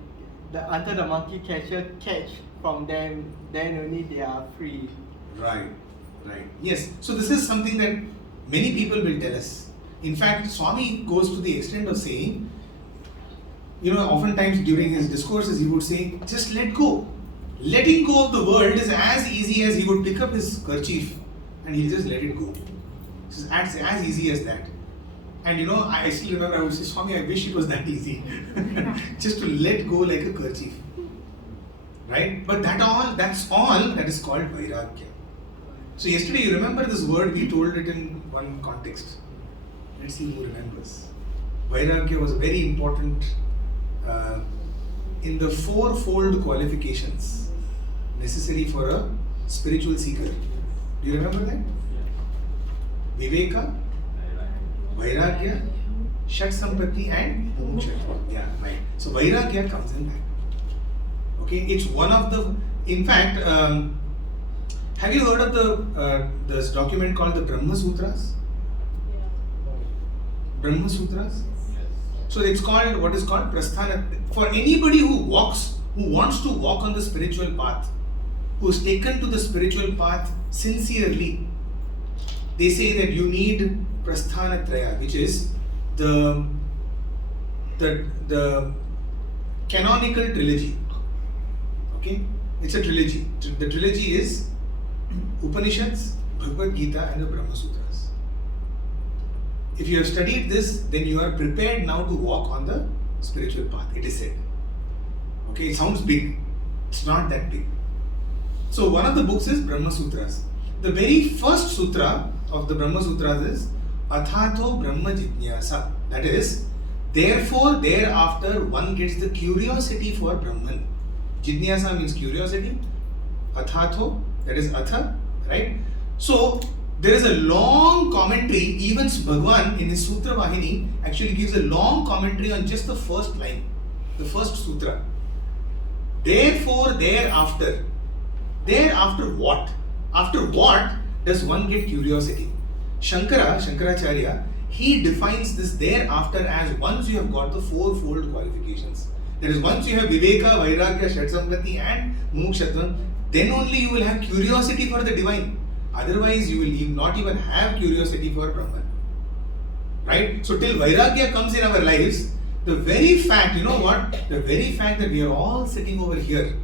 until the monkey catcher catch from them, then only they are free. Right. Yes. So this is something that many people will tell us. In fact, Swami goes to the extent of saying, oftentimes during his discourses, he would say, just let go. Letting go of the world is as easy as he would pick up his kerchief and he'll just let it go. It's as easy as that. And I still remember I would say, Swami, I wish it was that easy. Just to let go like a kerchief. Right? But that's all that is called Vairagya. So yesterday, you remember this word, we told it in one context. Let's see who remembers. Vairagya was very important in the fourfold qualifications necessary for a spiritual seeker. Do you remember that? Viveka, Vairagya, Shat Sampatti and Mumukshatva. Yeah, right. So Vairagya comes in that. Okay, it's one of the, in fact, have you heard of this document called the Brahma Sutras? Brahma Sutras? So it's called, what is called Prasthana. For anybody who wants to walk on the spiritual path, who is taken to the spiritual path sincerely, they say that you need Prasthana Traya, which is the canonical trilogy. Okay? It's a trilogy. The trilogy is Upanishads, Bhagavad Gita and the Brahma Sutras. If you have studied this, then you are prepared now to walk on the spiritual path, it is said. Okay, it sounds big. It's not that big. So one of the books is Brahma Sutras. The very first sutra of the Brahma Sutras is Athato Brahma Jijnasa. That is, therefore thereafter one gets the curiosity for Brahman. Jijnasa means curiosity. Athato, that is Atha, right? So there is a long commentary, even Bhagwan in his Sutra Vahini actually gives a long commentary on just the first line, the first sutra. Therefore, thereafter. Thereafter what? After what does one get curiosity? Shankaracharya, he defines this thereafter as once you have got the fourfold qualifications. That is, once you have Viveka, Vairagya, Shatsamprati and Mumukshatvam, then only you will have curiosity for the divine. Otherwise, you will not even have curiosity for Brahman. Right? So, till Vairagya comes in our lives, the very fact, the very fact that we are all sitting over here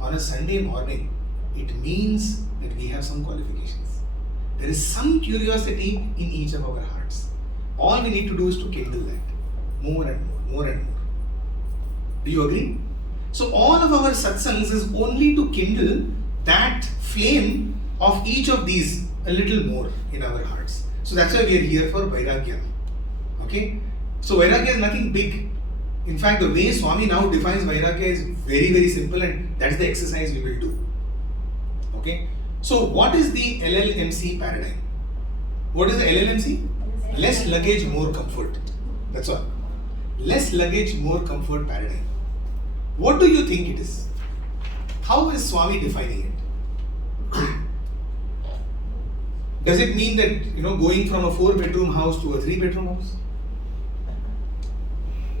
on a Sunday morning, it means that we have some qualifications. There is some curiosity in each of our hearts. All we need to do is to kindle that. More and more. Do you agree? So, all of our satsangs is only to kindle that flame of each of these a little more in our hearts. So that's why we are here for Vairagya. Okay? So Vairagya is nothing big. In fact, the way Swami now defines Vairagya is very, very simple, and that's the exercise we will do. Okay? So what is the LLMC paradigm? What is the LLMC? Less luggage, more comfort. That's all. Less luggage, more comfort paradigm. What do you think it is? How is Swami defining it? Does it mean that, going from a 4-bedroom house to a 3-bedroom house?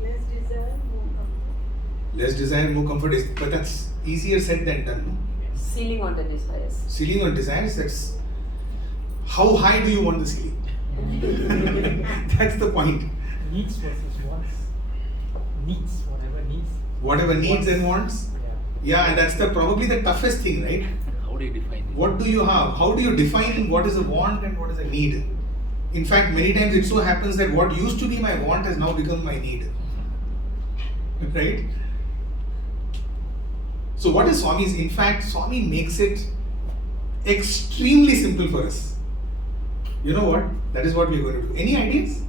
Less desire, more comfort. Less desire, more comfort is, but that's easier said than done. No? Ceiling on the desires. Ceiling on desires, that's how high do you want the ceiling? That's the point. Needs versus wants. Needs, whatever needs. Whatever needs and wants. Yeah. Yeah, and that's probably the toughest thing, right? How do you define it? What do you have? How do you define what is a want and what is a need? In fact, many times it so happens that what used to be my want has now become my need. Right? So what is Swami's? In fact, Swami makes it extremely simple for us. You know what? That is what we are going to do. Any ideas?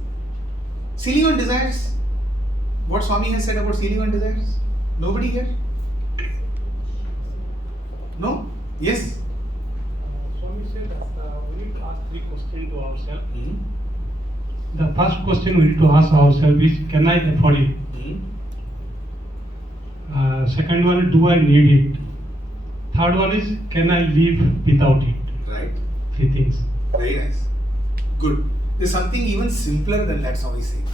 Sealing on desires. What Swami has said about sealing on desires? Nobody here? No? Yes? Swami said that we need to ask 3 questions to ourselves. The first question we need to ask ourselves is, can I afford it? Second one, do I need it? Third one is, can I live without it? Right. 3 things. Very nice. Good. There's something even simpler than that Swami saying.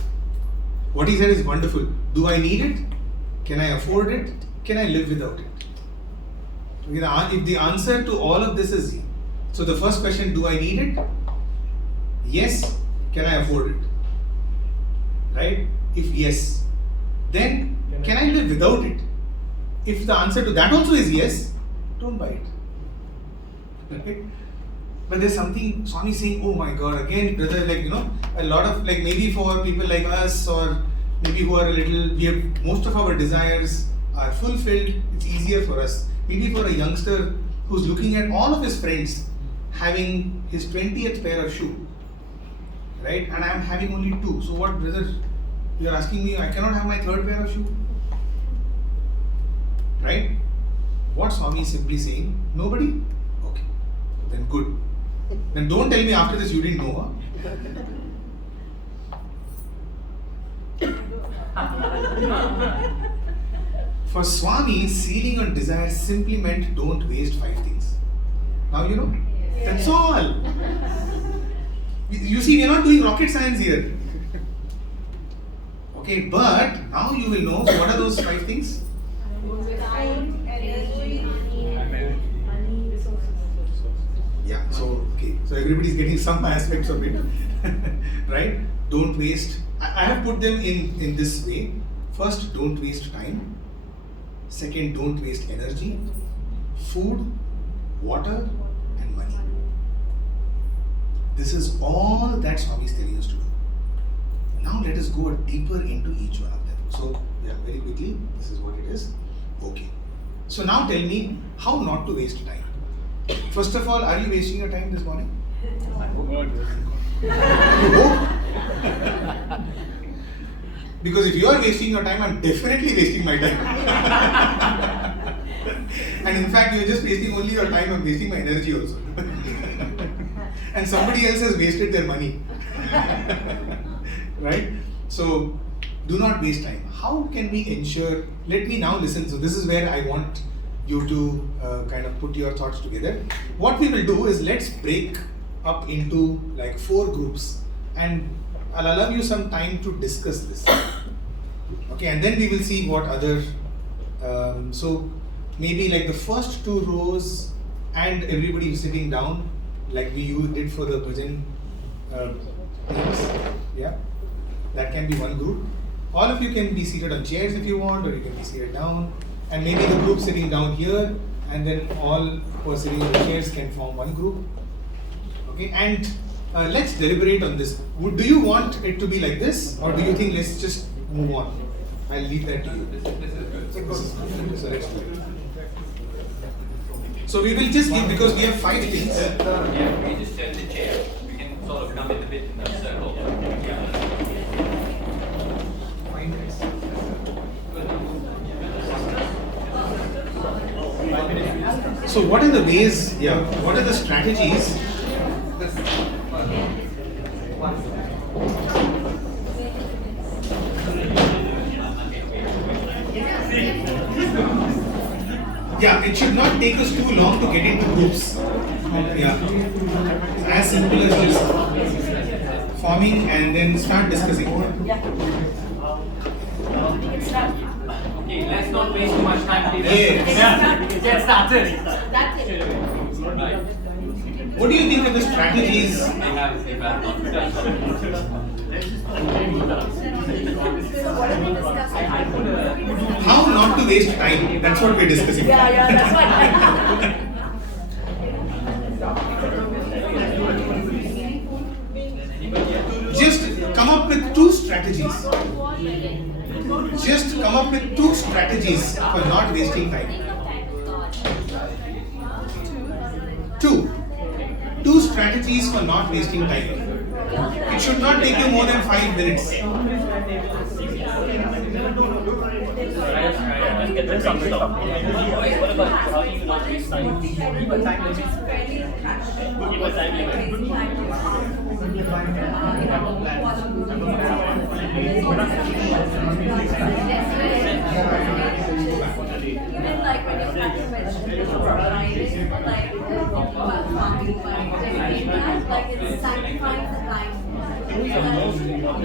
What he said is wonderful. Do I need it? Can I afford it? Can I live without it? If the answer to all of this is, so the first question, do I need it? Yes. Can I afford it? Right? If yes, then can I live without it? If the answer to that also is yes, don't buy it. Okay? But there's something Swami saying, oh my God, again, brother, a lot of, maybe for people like us, or maybe who are most of our desires are fulfilled, it's easier for us. Maybe for a youngster who's looking at all of his friends having his 20th pair of shoe, right? And I'm having only 2. So what, brother, you're asking me, I cannot have my 3rd pair of shoe? Right? What Swami is simply saying, nobody? Okay, then good. Then don't tell me after this you didn't know. Huh? For Swami, sealing on desire simply meant don't waste 5 things. Now you know? That's all. You see, we are not doing rocket science here. Okay, but now you will know. So what are those 5 things? Time, energy, money, resources. Yeah, so everybody is getting some aspects of it. Right? Don't waste. I have put them in this way. First, don't waste time. Second, don't waste energy, food, water, and money. This is all that Swami is telling us to do. Now let us go deeper into each one of them. So, very quickly, this is what it is. Okay. So now tell me how not to waste time. First of all, are you wasting your time this morning? You hope? Because if you are wasting your time, I'm definitely wasting my time. And in fact, you're just wasting only your time, I'm wasting my energy also. And somebody else has wasted their money. Right? So, do not waste time. How can we ensure? Let me now listen. So, this is where I want you to kind of put your thoughts together. What we will do is let's break up into 4 groups, and I'll allow you some time to discuss this. Okay, and then we will see what other. So maybe the first 2 rows, and everybody sitting down, like you did for the bhajan things. Yeah, that can be one group. All of you can be seated on chairs if you want, or you can be seated down. And maybe the group sitting down here, and then all who are sitting on the chairs can form one group. Okay, and let's deliberate on this. Do you want it to be like this, or do you think let's just move on? I'll leave that to you. This is good. So let's do it. So we will just give, because we have 5 things. Yeah, we just turn the chair. We can sort of come in a bit in a circle. So what are the ways, what are the strategies? Yeah, it should not take us too long to get into groups. Yeah. As simple as just forming and then start discussing. Okay, let's not waste too much time, please. Yes. Get started. That's it. Right. What do you think of the strategies? They have confidence. How not to waste time? That's what we're discussing. Yeah, that's what. strategies. Just come up with 2 strategies for not wasting time. 2 strategies for not wasting time. It should not take you more than 5 minutes. Even like when you're practicing meditation or writing, like it's sacrificing the time. But he's saying wrong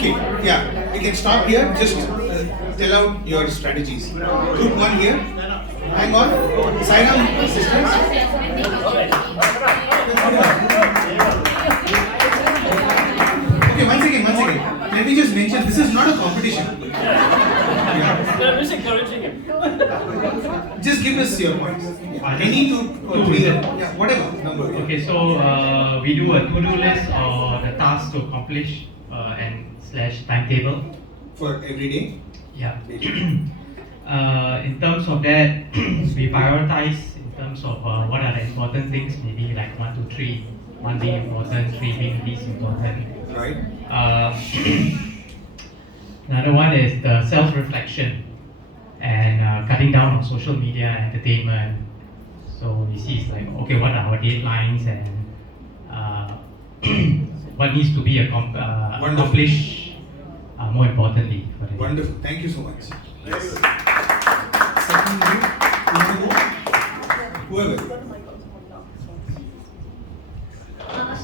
Okay, yeah, we can stop here. Just tell out your strategies. Group 1 here. Hang on. Sairam sisters. Okay, one second. Let me just mention, this is not a competition. I'm just encouraging him. Just give us your points. Any 2 or 3, yeah, whatever number. Okay, so we do a to-do list or the task to accomplish and / timetable. For every day? Yeah. In terms of that, we prioritize in terms of what are the important things, maybe like 1 to 3. 1 being important, 3 being least important. Right. Another one is the self-reflection and cutting down on social media and entertainment. So we see it's like, okay, what are our deadlines and what needs to be accomplished more importantly. For the Wonderful. Thank you so much. Yes. Second group, whoever.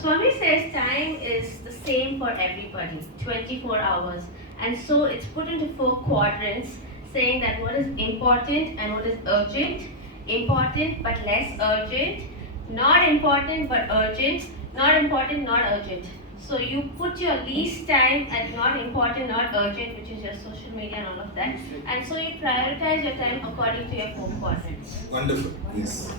Swami says time is the same for everybody, 24 hours. And so it's put into 4 quadrants, saying that what is important and what is urgent, important but less urgent, not important but urgent, not important, not urgent. So you put your least time at not important, not urgent, which is your social media and all of that. And so you prioritize your time according to your 4 quadrants. Wonderful. Yes.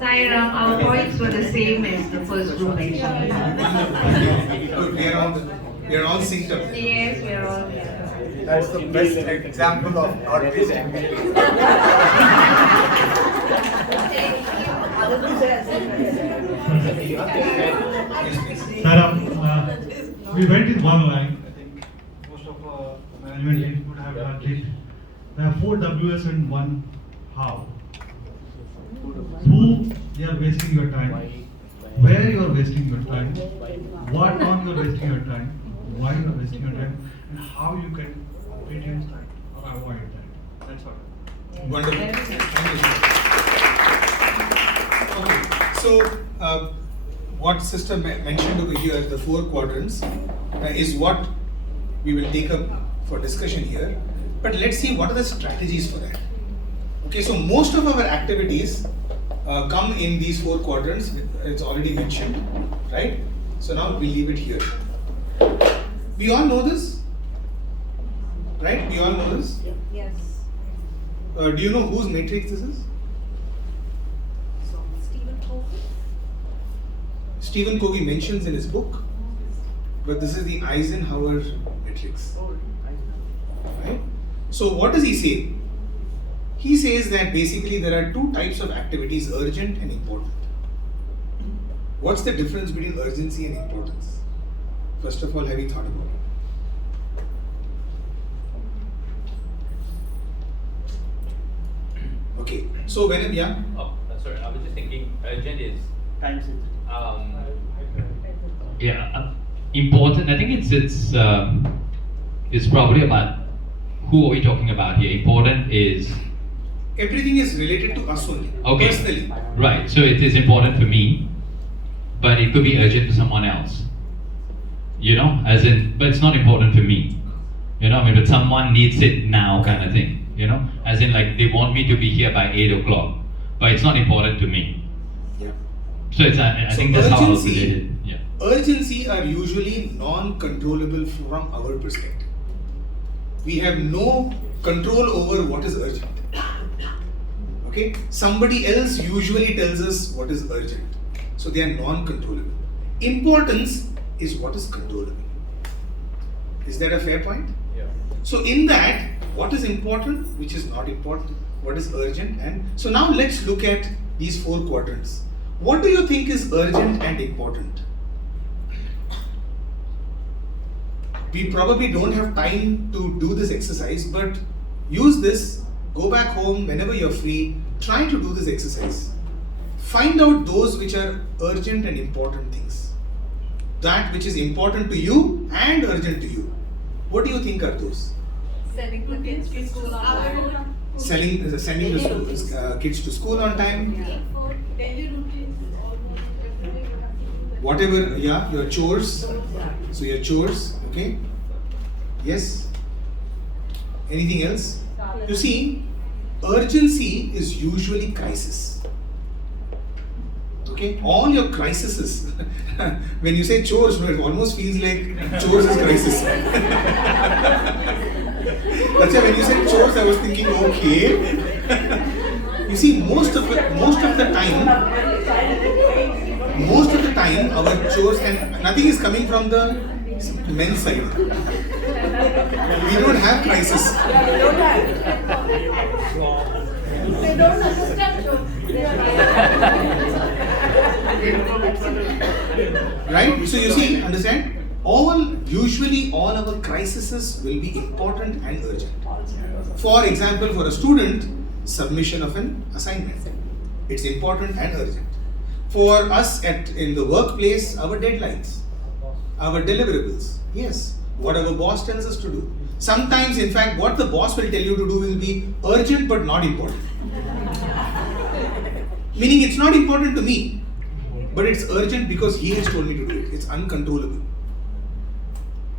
Sairam, our points were the same as the first group actually. Good. We are all synced up. Yes, we are all. That's the best example of not wasting time. Sairam, we went in one line. I think most of management teams would have done it. There are 4 W's and 1 how. Who you are wasting your time, where you are wasting your time, what on you are wasting your time, why you are wasting your time, and how you can reduce that or avoid that. That's all. Wonderful. Thank you. Okay. So, what sister mentioned over here, the 4 quadrants, is what we will take up for discussion here. But let's see what are the strategies for that. Okay, so most of our activities come in these 4 quadrants. It's already mentioned, right? So now we leave it here. We all know this, right? We all know this. Yes. Do you know whose matrix this is? Stephen Covey. Stephen Covey mentions in his book, but this is the Eisenhower matrix. Right? So what does he say? He says that basically there are 2 types of activities, urgent and important. What's the difference between urgency and importance? First of all, have you thought about it? Okay, so when, yeah? Oh, sorry, I was just thinking urgent is Time sensitive. Important. I think it's probably about who are we talking about here. Important is Everything is related to us only, okay. personally. Right. So it is important for me, but it could be urgent for someone else. You know, as in, but it's not important for me. You know, I mean, but someone needs it now, kind of thing. You know, as in, like they want me to be here by 8 o'clock, but it's not important to me. Yeah. So it's I think that's how I was related. Yeah. Urgency are usually non-controllable from our perspective. We have no control over what is urgent. Okay? Somebody else usually tells us what is urgent. So they are non-controllable. Importance is what is controllable. Is that a fair point? Yeah. So in that, what is important, which is not important, what is urgent, and so now let's look at these 4 quadrants. What do you think is urgent and important? We probably don't have time to do this exercise, but use this, go back home whenever you're free, try to do this exercise. Find out those which are urgent and important things. That which is important to you and urgent to you. What do you think are those? Sending the kids to school on time. Sending the kids to school on time. Daily routines, almost every day you have to do that. Whatever, yeah, your chores. So your chores, okay? Yes? Anything else? You see, urgency is usually crisis. Okay? All your crises. When you say chores, it almost feels like chores is crisis. That's why when you said chores, I was thinking, okay. You see, most of the time, our chores, and nothing is coming from the men's side. We don't have crisis. They don't understand chores. Right? So you see, understand? Usually all our crises will be important and urgent. For example, for a student, submission of an assignment. It's important and urgent. For us in the workplace, our deadlines, our deliverables. Yes, what our boss tells us to do. Sometimes, in fact, what the boss will tell you to do will be urgent but not important. Meaning it's not important to me, but it's urgent because he has told me to do it. It's uncontrollable.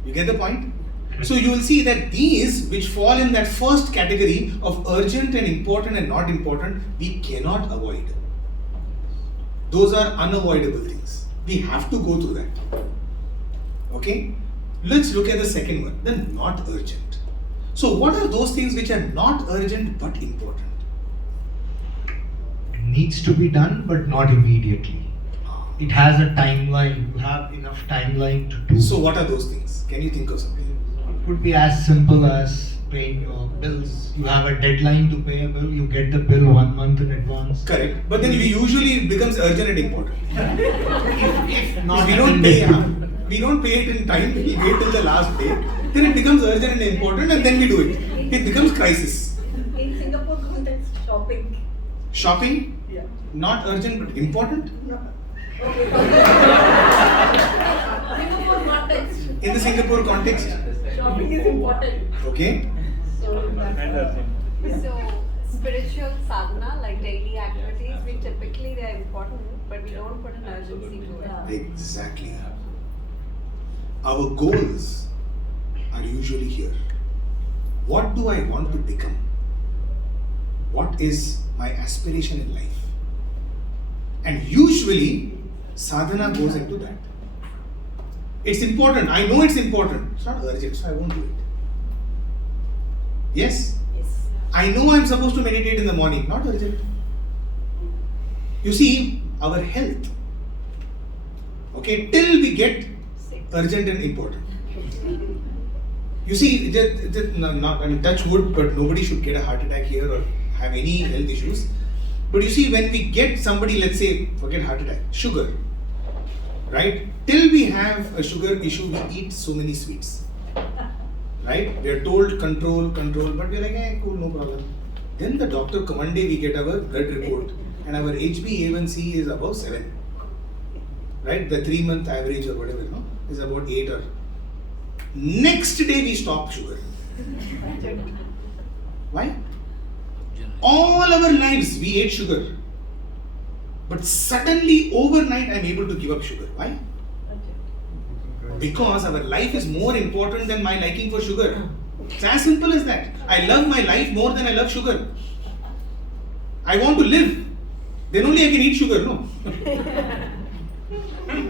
You get the point? So you will see that these which fall in that first category of urgent and important and not important, we cannot avoid. Those are unavoidable things. We have to go through that. Okay? Let's look at the second one, the not urgent. So what are those things which are not urgent but important? It needs to be done, but not immediately. It has a timeline. You have enough timeline to do. So what are those things? Can you think of something? It could be as simple as paying your bills. You have a deadline to pay a bill. You get the bill 1 month in advance. Correct. But then usually it becomes urgent and important. If not, we don't pay it in time. We wait till the last day. Then it becomes urgent and important, and then we do it. It becomes crisis. In Singapore context, shopping. Shopping? Yeah. Not urgent but important? No. Okay. Singapore context. In the Singapore context? Shopping is important. Okay. So spiritual sadhana, like daily activities, they're important, but we don't put an urgency to it. Exactly. Our goals are usually here. What do I want to become? What is my aspiration in life? And usually, sadhana goes into that. It's important. I know it's important. It's not urgent, so I won't do it. Yes? Yes. I know I'm supposed to meditate in the morning. Not urgent. You see, our health. Okay, till we get urgent and important. You see, touch wood, but nobody should get a heart attack here or have any health issues. But you see, when we get somebody, let's say, forget heart attack, sugar, right? Till we have a sugar issue, we eat so many sweets, right? We are told control, but we're like, hey, cool, no problem. Then the doctor, one day we get our blood report and our HbA1c is above 7. right? The 3-month average or whatever, no, is about 8 or. Next day we stop sugar. Why? All our lives we ate sugar. But suddenly overnight I am able to give up sugar. Why? Because our life is more important than my liking for sugar. It's as simple as that. I love my life more than I love sugar. I want to live. Then only I can eat sugar, no?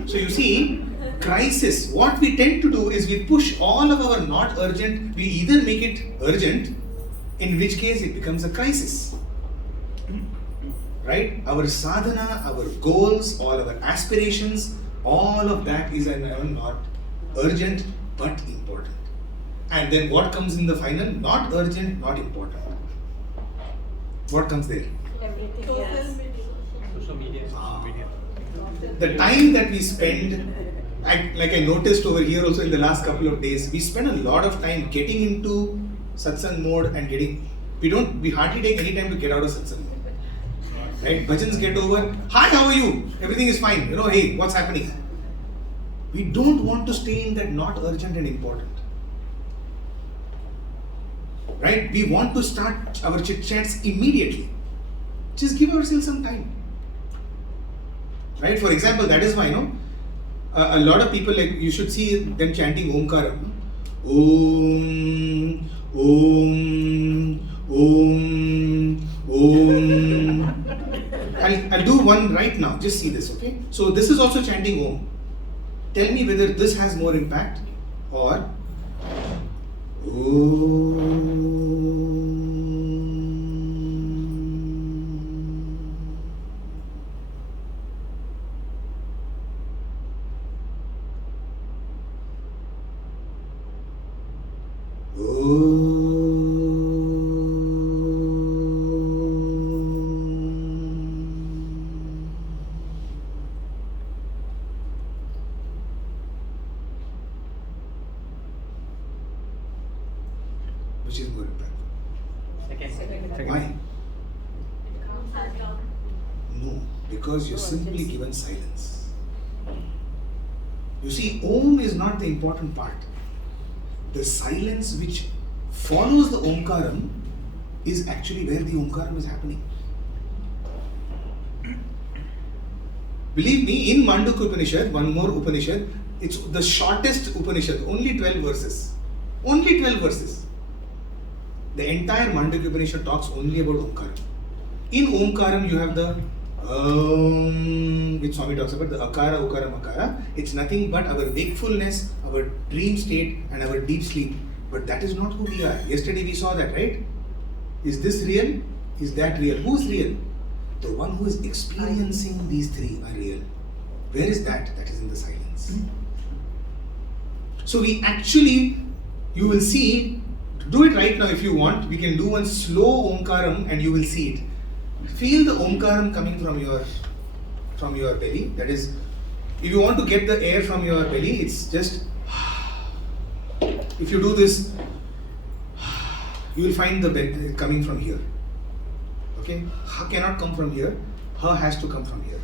So you see, crisis, what we tend to do is we push all of our not urgent, we either make it urgent, in which case it becomes a crisis. Right? Our sadhana, our goals, all our aspirations, all of that is not urgent but important. And then what comes in the final? Not urgent, not important. What comes there? Everything else. Social media. The time that we spend, like I noticed over here also in the last couple of days, we spend a lot of time getting into satsang mode and we hardly take any time to get out of satsang mode. Right? Bhajans get over, hi, how are you? Everything is fine. Hey, what's happening? We don't want to stay in that not urgent and important. Right? We want to start our chit chats immediately. Just give ourselves some time. Right? For example, that is why, a lot of people, like, you should see them chanting Omkara. Om, Om, Om, Om. I'll do one right now. Just see this, okay? So this is also chanting Om. Tell me whether this has more impact or Om. Which is more impactful? Second. Why? No, because you're simply given silence. You see, Om is not the important part. The silence which follows the Omkaram is actually where the Omkaram is happening. Believe me, in Mandukya Upanishad, one more Upanishad, it's the shortest Upanishad, only 12 verses. Only 12 verses. The entire Mandukya Upanishad talks only about Omkaram. In Omkaram, you have the which Swami talks about, the Akara, Ukara, Makara. It's nothing but our wakefulness, our dream state, and our deep sleep. But that is not who we are. Yesterday we saw that, right? Is this real? Is that real? Who's real? The one who is experiencing these three are real. Where is that? That is in the silence. So we actually, you will see, do it right now if you want. We can do one slow Omkaram and you will see it. Feel the Omkaram coming from your belly. That is, if you want to get the air from your belly, it's just, if you do this, you will find the breath coming from here. Okay? Ha cannot come from here. Ha has to come from here.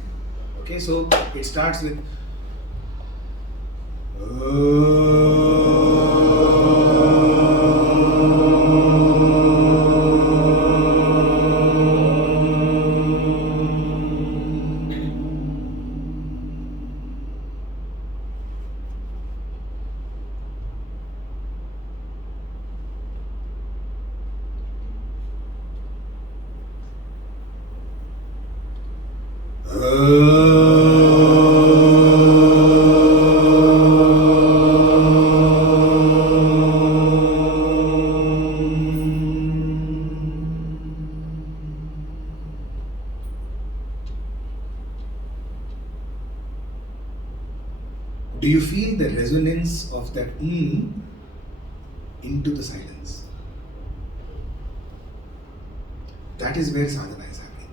Okay? So it starts with do you feel the resonance of that into the silence? That is where sadhana is happening.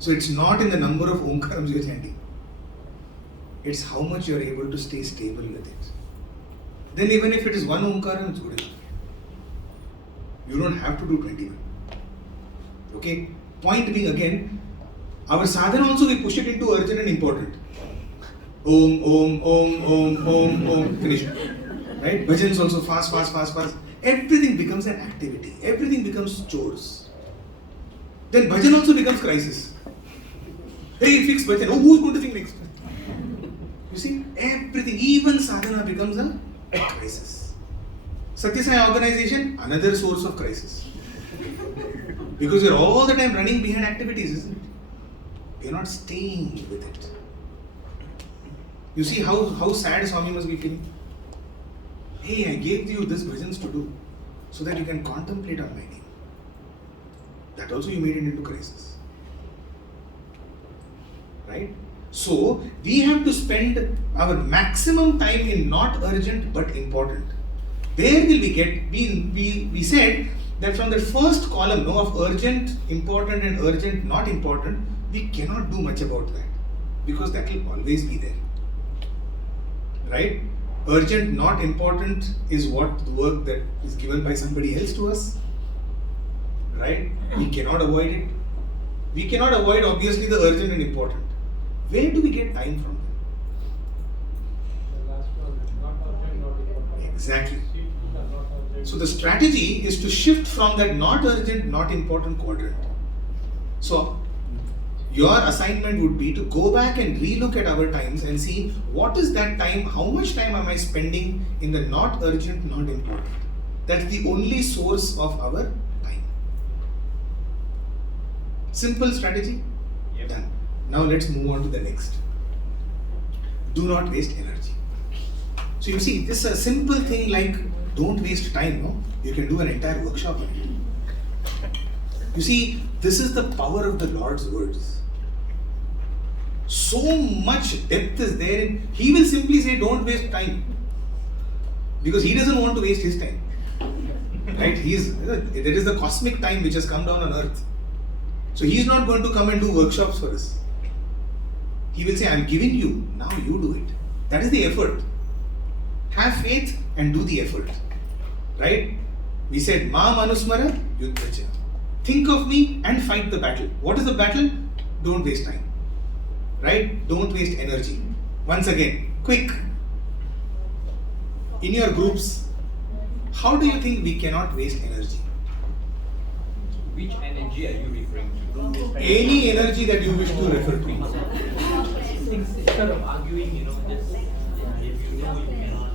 So it's not in the number of Omkarams you're chanting. It's how much you're able to stay stable with it. Then even if it is one Omkaram, it's good enough. You don't have to do 21. Okay? Point being again, our sadhana also we push it into urgent and important. Om, om, om, om, om, om, finish. Right? Bhajans also fast, fast, fast, fast. Everything becomes an activity. Everything becomes chores. Then bhajan also becomes crisis. Hey, fix bhajan. Oh, who's going to sing next? You see, everything, even sadhana becomes a crisis. Satya Sai organization, another source of crisis. Because you're all the time running behind activities, isn't it? You're not staying with it. You see how sad Swami must be feeling? Hey, I gave you this bhajans to do so that you can contemplate on my name. That also you made it into crisis. Right? So, we have to spend our maximum time in not urgent but important. Where will we get? We said that from the first column of urgent, important and urgent, not important, we cannot do much about that. Because that will always be there. Right? Urgent, not important is what the work that is given by somebody else to us. Right? We cannot avoid it. We cannot avoid obviously the urgent and important. Where do we get time from? Exactly. So the strategy is to shift from that not urgent, not important quadrant. So your assignment would be to go back and relook at our times and see what is that time, how much time am I spending in the not urgent, not important. That's the only source of our time. Simple strategy? Yep. Done. Now let's move on to the next. Do not waste energy. So you see, this is a simple thing like don't waste time, no? You can do an entire workshop on it. You see, this is the power of the Lord's words. So much depth is there in, He will simply say don't waste time. Because He doesn't want to waste His time. Right? There is the cosmic time which has come down on earth. So He is not going to come and do workshops for us. He will say, I'm giving you, now you do it. That is the effort. Have faith and do the effort. Right? We said, Ma Manusmara Yuddhacha. Think of me and fight the battle. What is the battle? Don't waste time. Right? Don't waste energy. Once again, quick. In your groups, how do you think we cannot waste energy? Which energy are you referring to? Any energy that you wish to refer to. Instead of arguing, just if you know you cannot.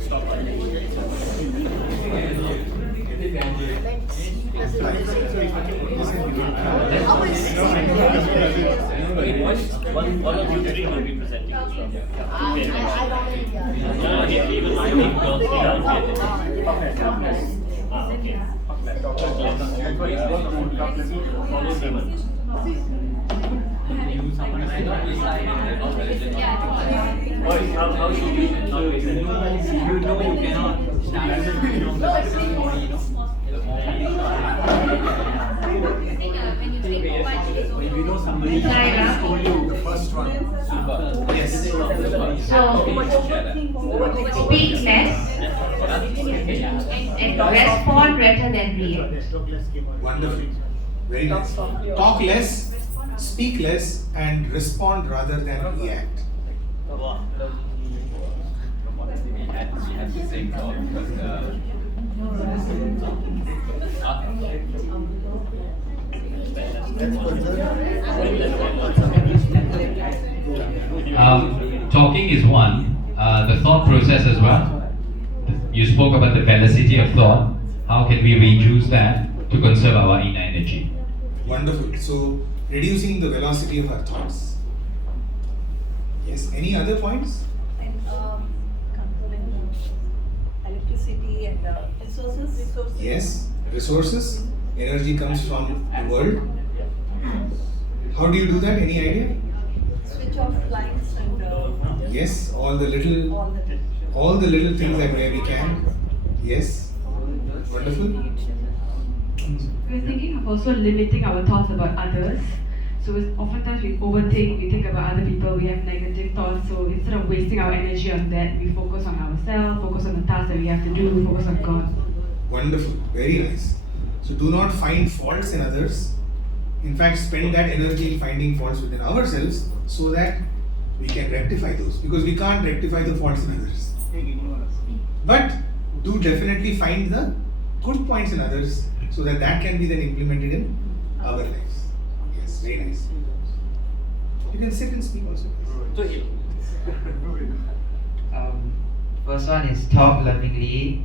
Stop. One of you three will be presenting as well. Even my team goes How should you not waste it? You know you cannot stand. If you know somebody told you the first one. Yes. So speak less and respond rather than react. Wonderful. Very nice. Talk less, speak less, and respond rather than react. She had the same thought talking is one, the thought process as well. You spoke about the velocity of thought. How can we reduce that to conserve our inner energy? Wonderful. So, reducing the velocity of our thoughts. Yes. Any other points? And controlling electricity and resources. Yes. Resources. Energy comes from the world. How do you do that? Any idea? Switch off lights and Yes. All the little things that where we can. Yes. Wonderful. We're thinking of also limiting our thoughts about others. So oftentimes we overthink, we think about other people, we have negative thoughts. So instead of wasting our energy on that, we focus on ourselves, focus on the tasks that we have to do, focus on God. Wonderful. Very nice. So do not find faults in others. in fact, spend that energy in finding faults within ourselves so that we can rectify those, because we can't rectify the faults in others. But do definitely find the good points in others so that that can be then implemented in our lives. Yes, very nice. You can sit and speak also. First one is talk lovingly,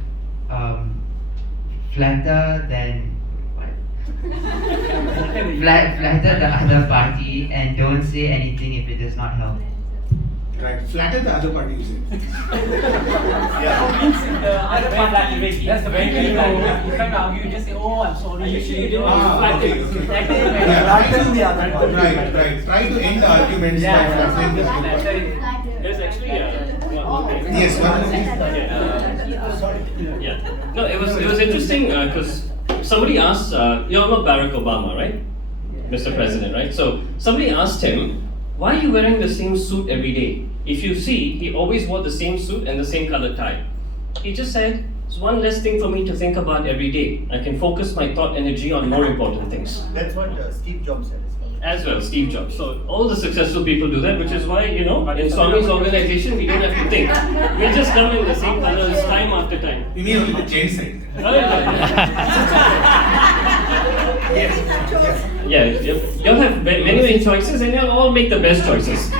flatter than flatter the other party, and don't say anything if it does not help. Right, flatter the other party, you say. Yeah. Means the other party, that's the very key. You can't argue, you just say, oh, I'm sorry. Okay. Flatter the other party. Right. Try to end the arguments by flattering the other party. There's actually one thing. Yes, one thing. Yeah. No, it was interesting because somebody asked, you're not Barack Obama, right? Mr. President, right? So somebody asked him, why are you wearing the same suit every day? If you see, he always wore the same suit and the same color tie. He just said, it's one less thing for me to think about every day. I can focus my thought energy on more important things. That's what Steve Jobs said. As well, Steve Jobs. So all the successful people do that, which is why, in Swami's organization, we don't have to think. We just come in the same colors time after time. You mean only the change side? Yes. You'll have many choices and you'll all make the best choices.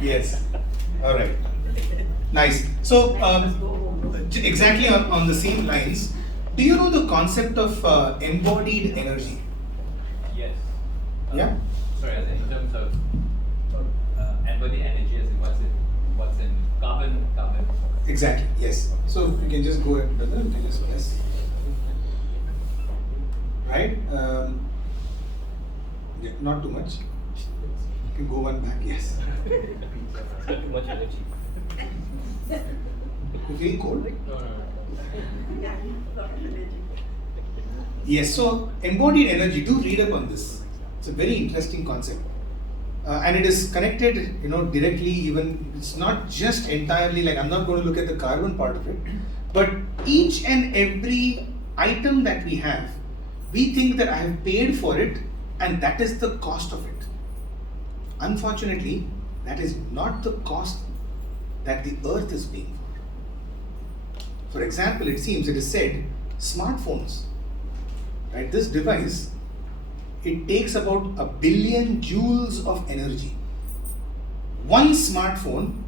Yes. All right. Nice. So, exactly on the same lines, do you know the concept of embodied energy? Yes. Yeah? Sorry, as in terms of embodied energy, as in what's in carbon. Exactly, yes. So you can just go ahead, brother, you can just press. Right? Yeah, not too much. You can go one back, yes. It's not too much energy. You feel cold? No. Yes, so embodied energy, do read up on this. It's a very interesting concept. And it is connected, directly, even, it's not just entirely like, I'm not going to look at the carbon part of it, but each and every item that we have, we think that I have paid for it and that is the cost of it. Unfortunately, that is not the cost that the earth is paying for. For example, it is said, smartphones, right? This device, it takes about 1 billion joules of energy. One smartphone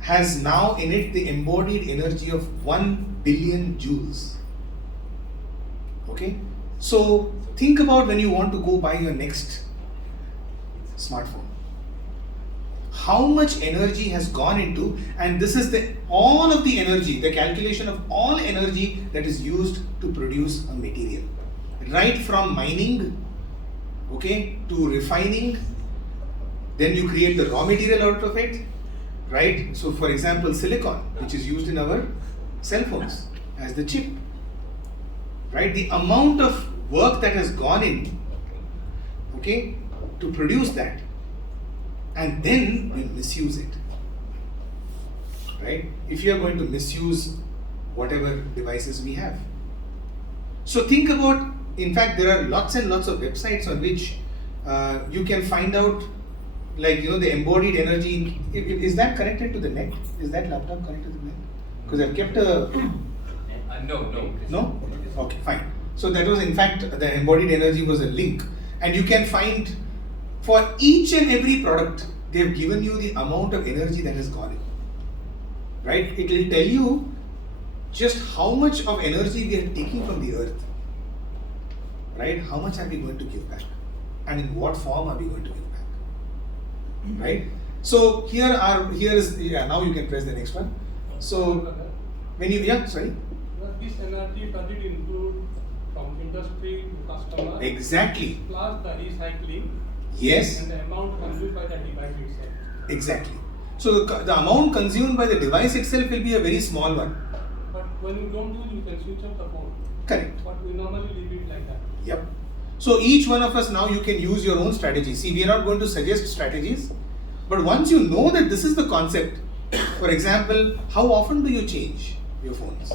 has now in it the embodied energy of 1 billion joules. Okay? So think about when you want to go buy your next smartphone. How much energy has gone into, and this is all of the energy, the calculation of all energy that is used to produce a material. Right from mining, okay, to refining, then you create the raw material out of it, right? So for example, silicon, which is used in our cell phones as the chip, right? The amount of work that has gone in, okay, to produce that, and then we misuse it, right? If you are going to misuse whatever devices we have. So think about, in fact, there are lots and lots of websites on which you can find out, like, the embodied energy. Is that connected to the net? Is that laptop connected to the net? Because I've kept a... No. No? Okay, fine. So that was, in fact, the embodied energy was a link. And you can find, for each and every product, they have given you the amount of energy that has gone in. Right? It will tell you just how much of energy we are taking from the earth. Right? How much are we going to give back? And in what form are we going to give back? Right? So here is, now you can press the next one. So when you, sorry? This energy, does it include from industry to customer? Exactly. Plus the recycling. Yes. And the amount consumed by the device itself. Exactly. So the amount consumed by the device itself will be a very small one. But when you don't use, you can switch off the phone. Correct. But we normally leave it like that. Yep. So each one of us now, you can use your own strategy. See, we are not going to suggest strategies, but once you know that this is the concept, for example, how often do you change your phones?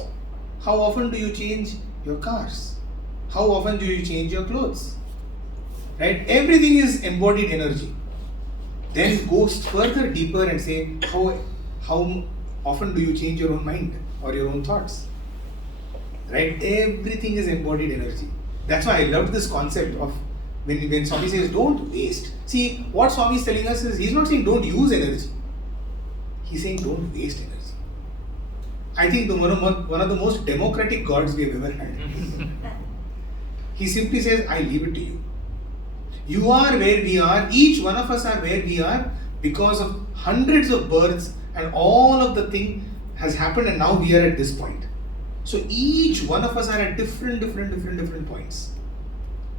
How often do you change your cars? How often do you change your clothes? Right? Everything is embodied energy. Then go further deeper and say, how often do you change your own mind or your own thoughts? Right? Everything is embodied energy. That's why I love this concept of when Swami says don't waste. See, what Swami is telling us is, he's not saying don't use energy. He's saying don't waste energy. I think one of the most democratic gods we have ever had. He simply says, I leave it to you. You are where we are. Each one of us are where we are because of hundreds of births, and all of the thing has happened, and now we are at this point. So each one of us are at different points.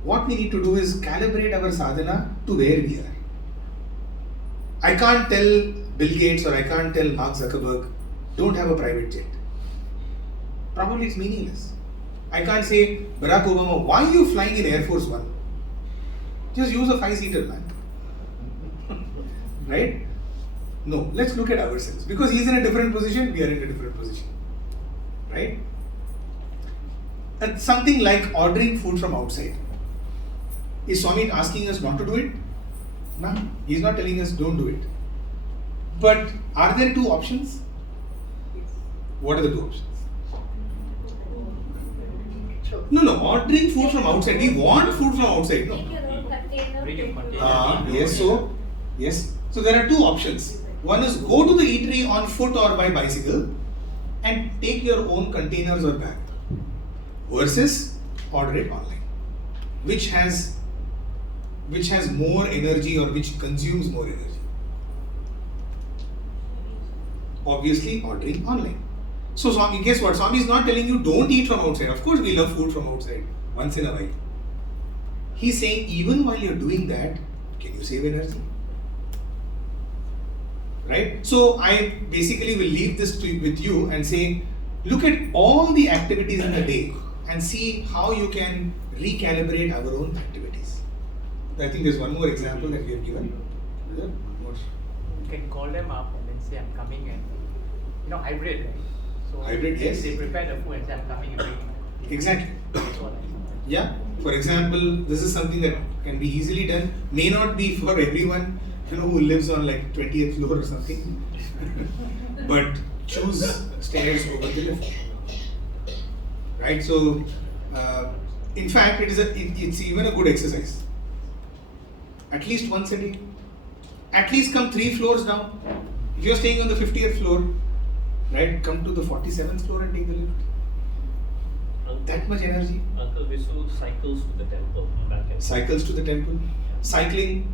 What we need to do is calibrate our sadhana to where we are. I can't tell Bill Gates or I can't tell Mark Zuckerberg, don't have a private jet. Probably it's meaningless. I can't say, Barack Obama, why are you flying in Air Force One? Just use a 5-seater, man. Right? No, let's look at ourselves. Because he's in a different position, we are in a different position. Right? And something like ordering food from outside. Is Swami asking us not to do it? No, he's not telling us don't do it. But are there two options? What are the two options? No, ordering food from outside. We want food from outside. No. Yes. So there are two options. One is go to the eatery on foot or by bicycle and take your own containers or bag. Versus order it online. Which has more energy or which consumes more energy? Obviously ordering online. So Swami, guess what? Swami is not telling you don't eat from outside. Of course we love food from outside once in a while. He's saying even while you're doing that, can you save energy? Right? So I basically will leave this with you and say, look at all the activities in the day and see how you can recalibrate our own activities. I think there's one more example that we have given. You can call them up and then say I'm coming, and hybrid, right? So hybrid, yes. They prepare the food and say I'm coming and bring it. Exactly. Yeah. For example, this is something that can be easily done. May not be for everyone, who lives on like 20th floor or something. But choose stairs over the lift. Right? So, in fact, it's even a good exercise. At least once a day. At least come 3 floors down. If you're staying on the 50th floor, right, come to the 47th floor and take the lift. That much energy. Uncle Visu cycles to the temple. Cycles to the temple. Cycling.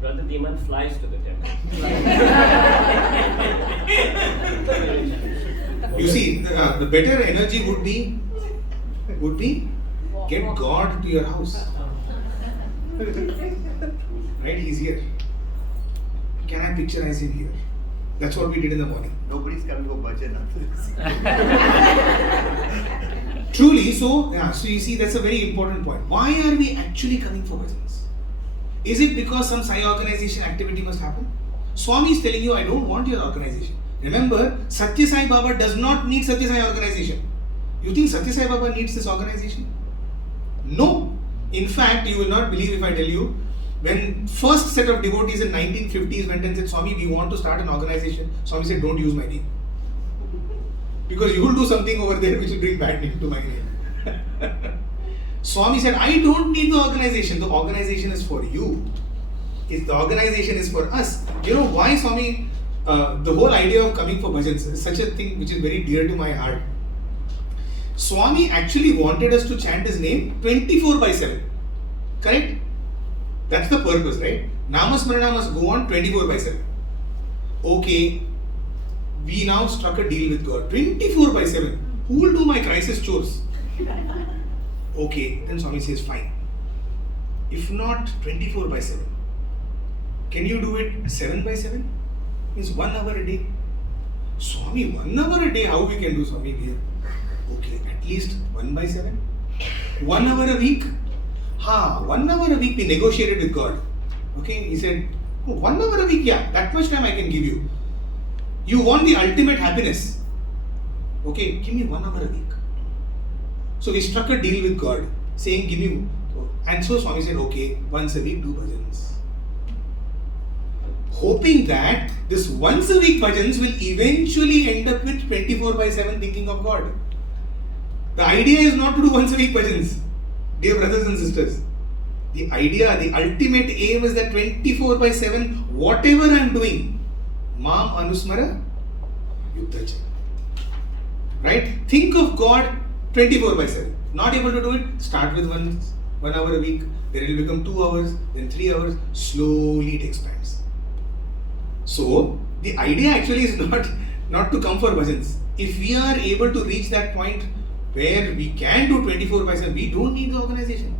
Brother Deeman flies to the temple. You see, the better energy would be get God to your house. Right? He's here. Can I picturize him here? That's what we did in the morning. Nobody's coming for bhajan after this. Truly, so you see, that's a very important point. Why are we actually coming for bhajans? Is it because some Sai organization activity must happen? Swami is telling you, I don't want your organization. Remember, Satya Sai Baba does not need Satya Sai organization. You think Satya Sai Baba needs this organization? No. In fact, you will not believe if I tell you, when first set of devotees in 1950s went and said, Swami, we want to start an organization. Swami said, don't use my name. Because you will do something over there which will bring bad name to my name. Swami said, I don't need the organization. The organization is for you. If the organization is for us. You know why, Swami? The whole idea of coming for bhajans is such a thing which is very dear to my heart. Swami actually wanted us to chant his name 24/7. Correct? That's the purpose, right? Namasmarana must go on 24/7. Okay, we now struck a deal with God. 24/7. Who will do my crisis chores? Okay, then Swami says, fine. If not 24/7, can you do it 7/7? Means 1 hour a day. Swami, 1 hour a day, how we can do, Swami? Okay, at least 1/7. 1 hour a week? 1 hour a week we negotiated with God. Okay, he said, 1 hour a week, yeah, that much time I can give you. You want the ultimate happiness. Okay, give me 1 hour a week. So we struck a deal with God, saying, give me And so Swami said, okay, once a week do bhajans. Hoping that this once a week bhajans will eventually end up with 24/7 thinking of God. The idea is not to do once a week bhajans, dear brothers and sisters. The idea, the ultimate aim is that 24/7, whatever I am doing, Mam Anusmara Yuddhacha. Right? Think of God 24/7. Not able to do it, start with 1 hour a week, then it will become 2 hours, then 3 hours, slowly it expands. So, the idea actually is not to come for bhajans. If we are able to reach that point where we can do 24/7, we don't need the organization.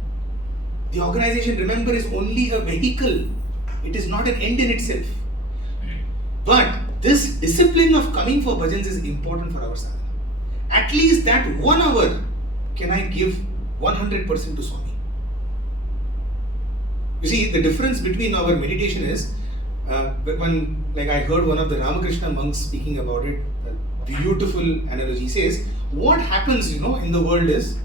The organization, remember, is only a vehicle. It is not an end in itself. But this discipline of coming for bhajans is important for our sadhana. At least that 1 hour can I give 100% to Swami. You see, the difference between our meditation is, when I heard one of the Ramakrishna monks speaking about it, a beautiful analogy, says, what happens, in the world is,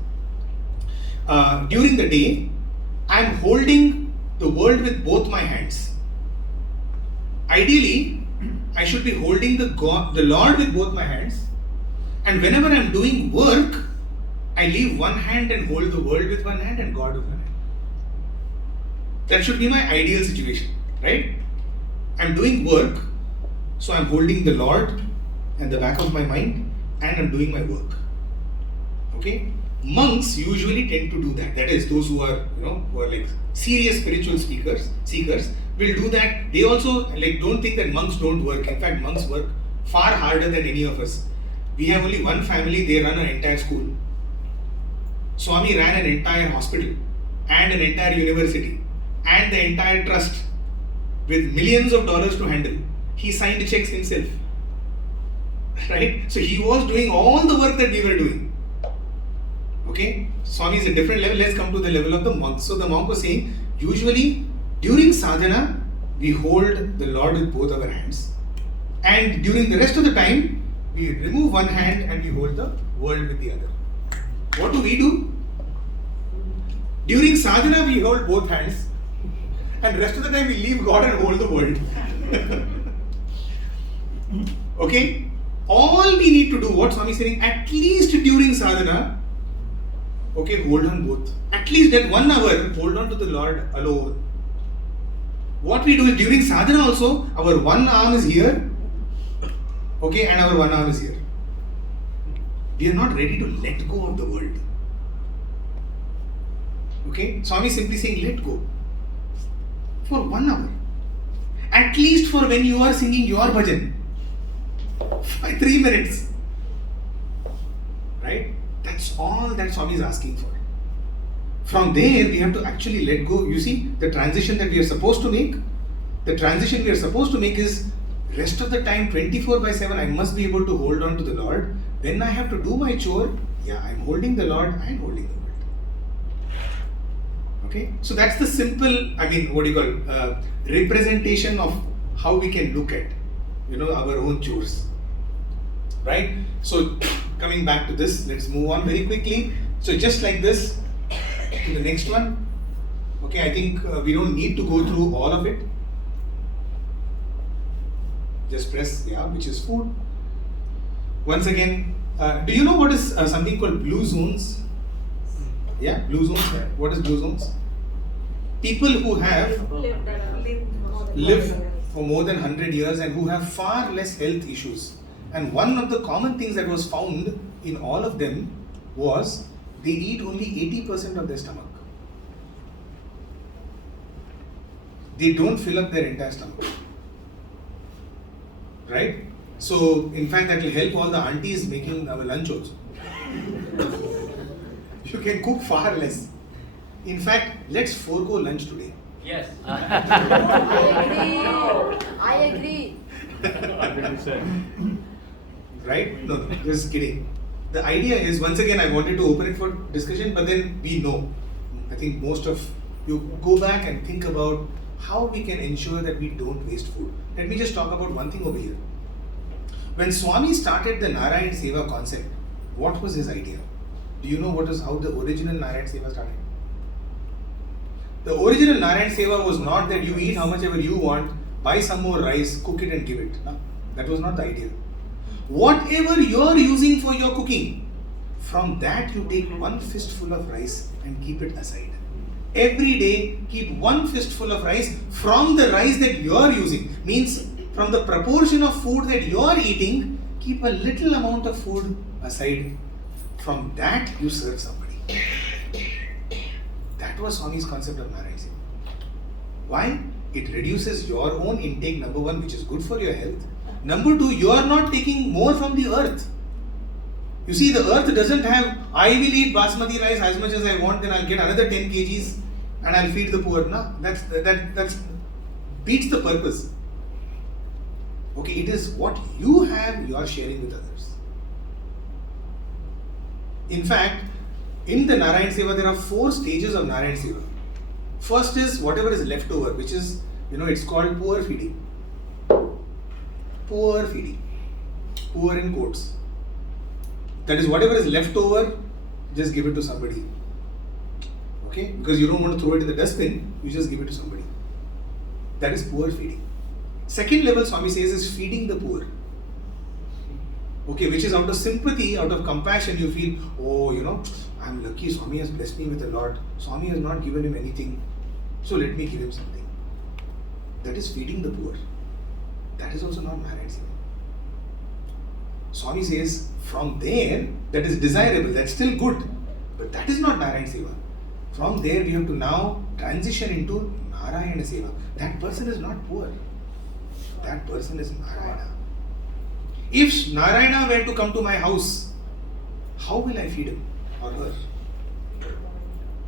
during the day, I am holding the world with both my hands. Ideally, I should be holding the Lord with both my hands, and whenever I am doing work, I leave one hand and hold the world with one hand and God with one hand. That should be my ideal situation, right? I am doing work, so I am holding the Lord at the back of my mind and I am doing my work. Okay? Monks usually tend to do that. That is, those who are like serious spiritual seekers will do that. They also don't think that monks don't work. In fact, monks work far harder than any of us. We have only one family, they run an entire school. Swami ran an entire hospital and an entire university and the entire trust with millions of dollars to handle. He signed checks himself. Right? So he was doing all the work that we were doing. Okay? Swami is a different level. Let's come to the level of the monk. So the monk was saying, usually during sadhana, we hold the Lord with both our hands. And during the rest of the time, we remove one hand and we hold the world with the other. What do we do? During sadhana, we hold both hands. And rest of the time, we leave God and hold the world. Okay? All we need to do, what Swami is saying, at least during sadhana, okay, hold on both. At least that 1 hour, hold on to the Lord alone. What we do is during sadhana also, our one arm is here, okay, and our one arm is here. We are not ready to let go of the world. Okay, Swami is simply saying, let go. For 1 hour. At least for when you are singing your bhajan. 3 minutes. Right? That's all that Swami is asking for. From there, we have to actually let go. You see, the transition that we are supposed to make, is rest of the time, 24/7, I must be able to hold on to the Lord. Then I have to do my chore. Yeah, I'm holding the Lord and holding the world. Okay? So that's the simple, representation of how we can look at, our own chores. Right? So, coming back to this, let's move on very quickly. So just like this, to the next one. Okay, I think we don't need to go through all of it. Just press, which is food. Once again, do you know what is something called blue zones? Yeah, blue zones. What is blue zones? People who have lived for more than 100 years and who have far less health issues. And one of the common things that was found in all of them was they eat only 80% of their stomach. They don't fill up their entire stomach. Right? So, in fact, that will help all the aunties making our lunch also. You can cook far less. In fact, let's forego lunch today. Yes. I agree. 100%. Right? No, just kidding. The idea is, once again, I wanted to open it for discussion, but then we know. I think most of you go back and think about how we can ensure that we don't waste food. Let me just talk about one thing over here. When Swami started the Narayan Seva concept, what was his idea? Do you know how the original Narayan Seva started? The original Narayan Seva was not that you eat how much ever you want, buy some more rice, cook it and give it. No, that was not the idea. Whatever you are using for your cooking, from that you take one fistful of rice and keep it aside. Every day, keep one fistful of rice from the rice that you are using. Means from the proportion of food that you are eating, keep a little amount of food aside. From that, you serve somebody. That was Swami's concept of Narayan Seva. Why? It reduces your own intake, number one, which is good for your health. Number two, you are not taking more from the earth. You see, the earth doesn't have, I will eat basmati rice as much as I want, then I'll get another 10 kgs and I'll feed the poor. No, that's beats the purpose. Okay, it is what you have, you are sharing with others. In fact, in the Narayan Seva, there are 4 stages of Narayan Seva. First is whatever is left over, which is, it's called poor feeding. Poor feeding. Poor in quotes. That is, whatever is left over, just give it to somebody. Okay? Because you don't want to throw it in the dustbin, you just give it to somebody. That is poor feeding. Second level, Swami says, is feeding the poor. Okay, which is out of sympathy, out of compassion, you feel, oh, I'm lucky, Swami has blessed me with a lot. Swami has not given him anything, so let me give him something. That is feeding the poor. That is also not Narayan Seva. Swami says, from there, that is desirable, that's still good, but that is not Narayan Seva. From there, we have to now transition into Narayana Seva. That person is not poor. That person is Narayana. If Narayana were to come to my house, how will I feed him or her?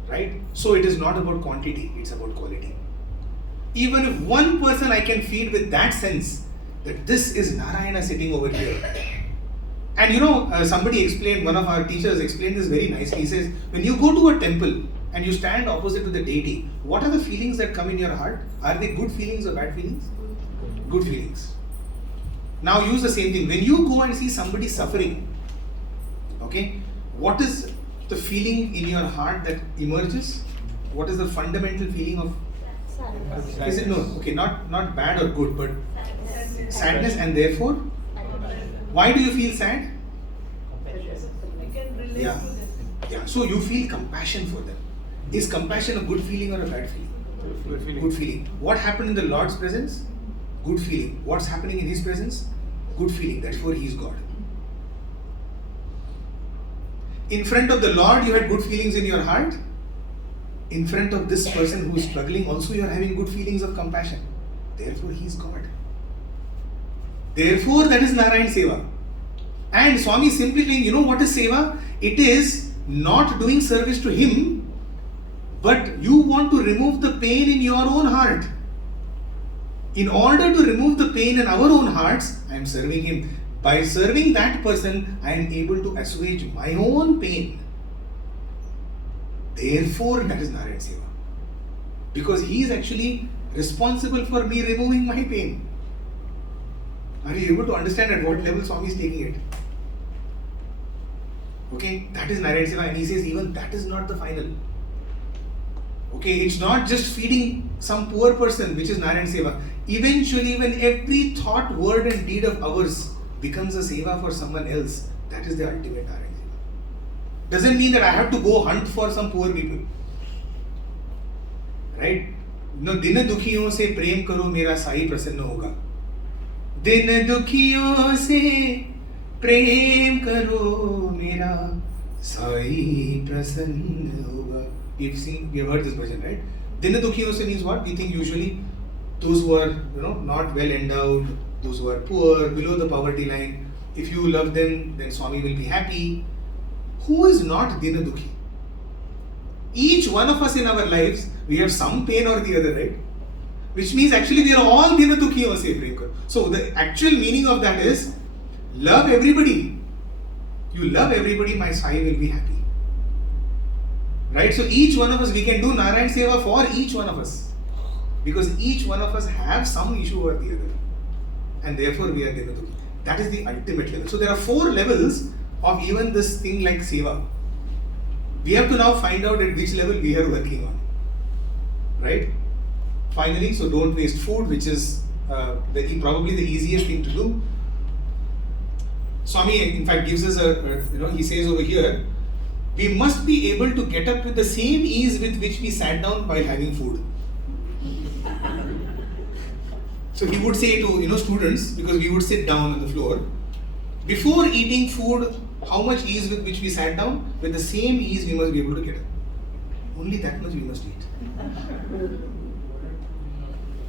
Right? So it is not about quantity, it's about quality. Even if one person I can feed with that sense, that this is Narayana sitting over here. And somebody explained, one of our teachers explained this very nicely. He says, when you go to a temple and you stand opposite to the deity, what are the feelings that come in your heart? Are they good feelings or bad feelings? Good feelings. Now use the same thing. When you go and see somebody suffering, okay, what is the feeling in your heart that emerges? What is the fundamental feeling of? Is it no? Okay, not bad or good, but sadness, and therefore, why do you feel sad? Yeah. So you feel compassion for them. Is compassion a good feeling or a bad feeling? Good feeling. Good feeling. What happened in the Lord's presence? Good feeling. What's happening in His presence? Good feeling. Therefore, He is God. In front of the Lord, you had good feelings in your heart. In front of this person who is struggling, also you are having good feelings of compassion. Therefore, He is God. Therefore, that is Narayan Seva. And Swami is simply saying, what is Seva? It is not doing service to Him, but you want to remove the pain in your own heart. In order to remove the pain in our own hearts, I am serving Him. By serving that person, I am able to assuage my own pain. Therefore, that is Narayan Seva. Because He is actually responsible for me removing my pain. Are you able to understand at what level Swami is taking it? Okay, that is Narayan Seva, and he says even that is not the final. Okay, it's not just feeding some poor person, which is Narayan Seva. Eventually, when every thought, word and deed of ours becomes a Seva for someone else, that is the ultimate Narayan Seva. Doesn't mean that I have to go hunt for some poor people. Right? No, दिन दुखियों से प्रेम करो मेरा साई प्रसन्न होगा. दिन दुखियों से प्रेम करो मेरा साई प्रसन्न होगा. You've heard this version, right? Din dukhiyon se means what? We think usually those who are not well endowed, those who are poor, below the poverty line. If you love them, then Swami will be happy. Who is not Din Dukhi? Each one of us in our lives, we have some pain or the other, right? Which means actually we are all Din Dukhiyon se prem karo. So the actual meaning of that is love everybody. You love everybody, my Sai will be happy. Right? So each one of us, we can do Narayan Seva for each one of us. Because each one of us have some issue or the other. And therefore we are Din Dukhi. That is the ultimate level. So there are 4 levels of even this thing like Seva. We have to now find out at which level we are working on. right? Finally, so don't waste food, which is probably the easiest thing to do. Swami, in fact, gives us he says over here, we must be able to get up with the same ease with which we sat down while having food. So he would say to students, because we would sit down on the floor, before eating food, how much ease with which we sat down? With the same ease we must be able to get up. Only that much we must eat.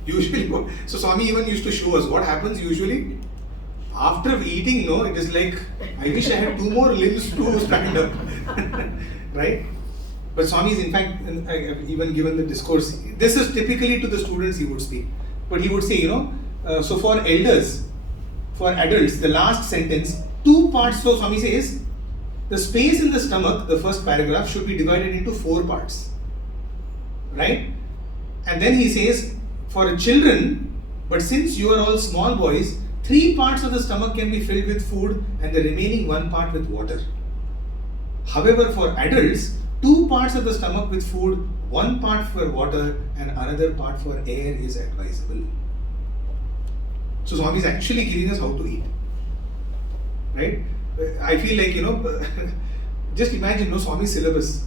Usually, so Swami even used to show us what happens usually. After eating, it is like, I wish I had 2 more limbs to stand up. Right? But Swami is, in fact, I have even given the discourse. This is typically to the students he would speak. But he would say, so for elders, for adults, the last sentence, 2 parts. So Swami says, the space in the stomach, the first paragraph, should be divided into 4 parts. Right? And then he says, for children, but since you are all small boys, 3 parts of the stomach can be filled with food and the remaining 1 part with water. However, for adults, 2 parts of the stomach with food, 1 part for water and another part for air is advisable. So Swami is actually giving us how to eat. Right? I feel like, just imagine Swami's syllabus.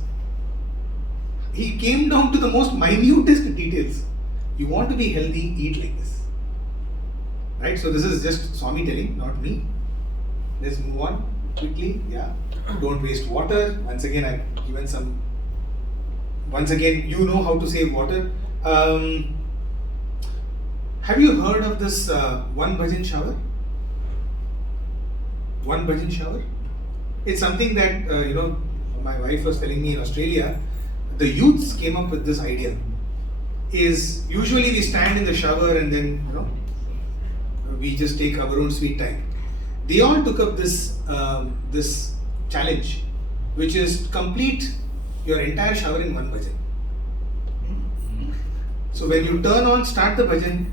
He came down to the most minutest details. You want to be healthy, eat like this. Right? So this is just Swami telling, not me. Let's move on quickly. Yeah. Don't waste water. Once again, I've given some. Once again, you know how to save water. Have you heard of this one bhajan shower? One bhajan shower? It's something that my wife was telling me in Australia. The youths came up with this idea. Is usually we stand in the shower and then we just take our own sweet time. They all took up this this challenge, which is complete your entire shower in one bhajan. So when you turn on, start the bhajan,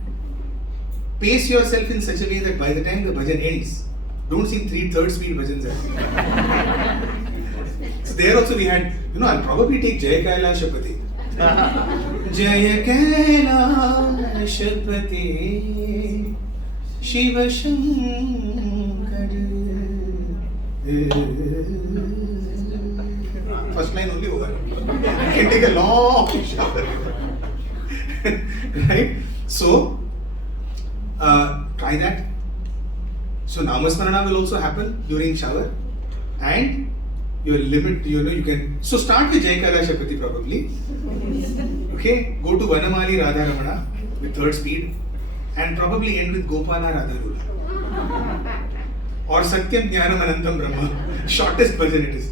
pace yourself in such a way that by the time the bhajan ends, don't sing 3/3 speed bhajans. So there also we had, I'll probably take Jaya Kailashapati. Jaya Kailashapati Shiva Shankar. First line only over. You can take a long shower. Right? So, try that. So, Namasmarana will also happen during shower. And your limit, you can. So, start with Jai Kailashapati probably. Okay? Go to Vanamali Radharamana with 3rd speed. And probably end with Gopala Radharula. Or Satyam Jnanam Anantam Brahma. Shortest bhajan it is.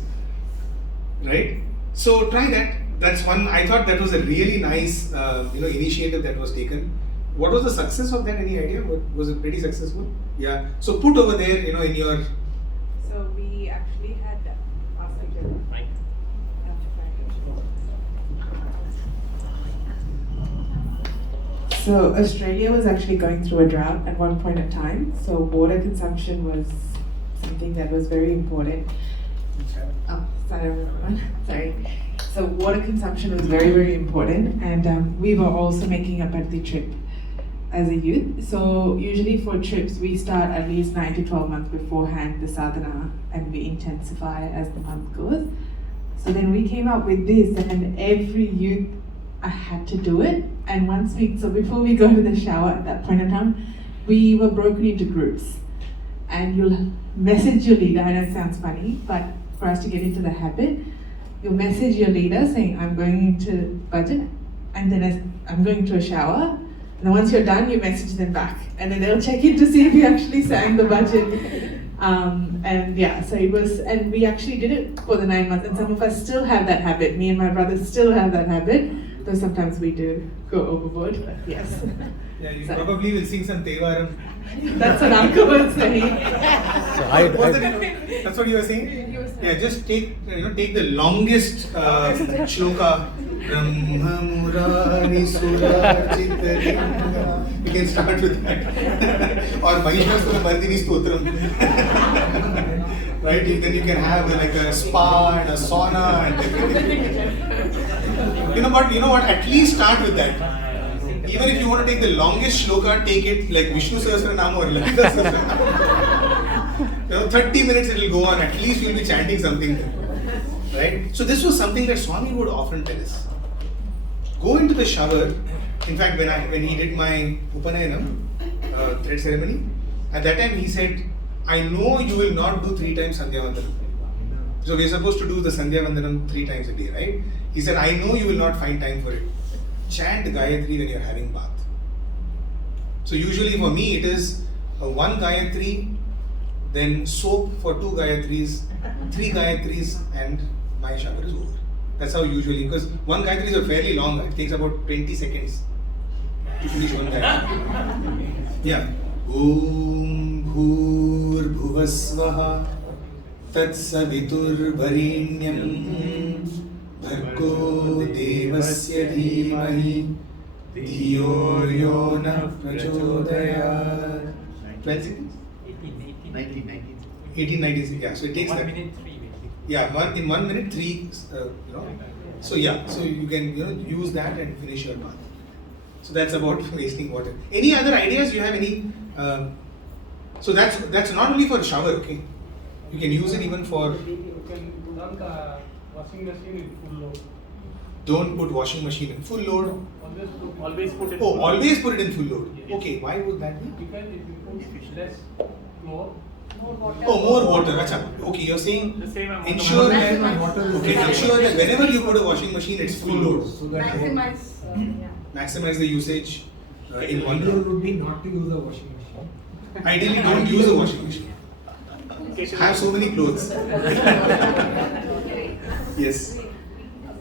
Right? So try that. That's one. I thought that was a really nice initiative that was taken. What was the success of that? Any idea? Was it pretty successful? Yeah. So put over there, in your. So we actually had So Australia was actually going through a drought at one point in time. So water consumption was something that was very important. Oh, sorry everyone. Sorry. So water consumption was very, very important, and we were also making a birthday trip as a youth. So usually for trips, we start at least 9 to 12 months beforehand the sadhana, and we intensify as the month goes. So then we came up with this, and every youth had to do it. And so before we go to the shower at that point in time, we were broken into groups. And you'll message your leader. I know it sounds funny, but for us to get into the habit, you'll message your leader saying, I'm going into bhajan, and then I'm going to a shower. And then once you're done, you message them back. And then they'll check in to see if you actually sang the bhajan. And yeah, so it was, and we actually did it for the 9 months. And some of us still have that habit. Me and my brothers still have that habit. Though sometimes we do go overboard, but yes. Yeah, you probably will sing some Tevaram. That's what Uncle was saying. That's what you were saying? Yeah, just take the longest shloka. Brahma Murari Surajitalinga. You can start with that. Or Mahishasura Mardini Stotram. Right? Then you can have like a spa and a sauna and everything. You know what? At least start with that. Even if you want to take the longest shloka, take it like Vishnu Sahasranama or Lalita Sahasranama. 30 minutes it will go on. At least you'll be chanting something there. Right? So this was something that Swami would often tell us. Go into the shower. In fact, when he did my Upanayanam, thread ceremony, at that time he said, I know you will not do 3 times Sandhya Vandanam. So we are supposed to do the Sandhya Vandanam 3 times a day, right? He said, I know you will not find time for it. Chant Gayatri when you are having bath. So usually for me it is 1 Gayatri, then soap for 2 Gayatris, 3 Gayatris, and my shower is over. That's how usually, because 1 Gayatri is fairly long, it takes about 20 seconds to finish 1 Gayatri. Yeah. Om Bhur Bhuvasvaha Tat Savitur Varenyam Bhargo Devasya Dhimahi Dhiyo Yo Na Prachodayat. 12 seconds? 1896. Yeah, so it takes 1 that. minute 3 basically. Yeah, in 1 minute 3. So yeah, so you can use that and finish your bath. So that's about wasting water. Any other ideas? You have any? So that's not only for shower. Okay, you can use it even for. You can run the washing machine in full load. Don't put washing machine in full load. Always put it. Oh, always put it in full load. Okay, why would that be? Because it becomes less more. Oh, more water. Achha. Okay, you're saying The same amount of ensure water. that Maximize. ensure that whenever you put a washing machine, it's full load. So that Maximize the usage in one Ideal load. would be not to use a washing machine. Ideally, don't use a washing machine. Have so many clothes. Yes.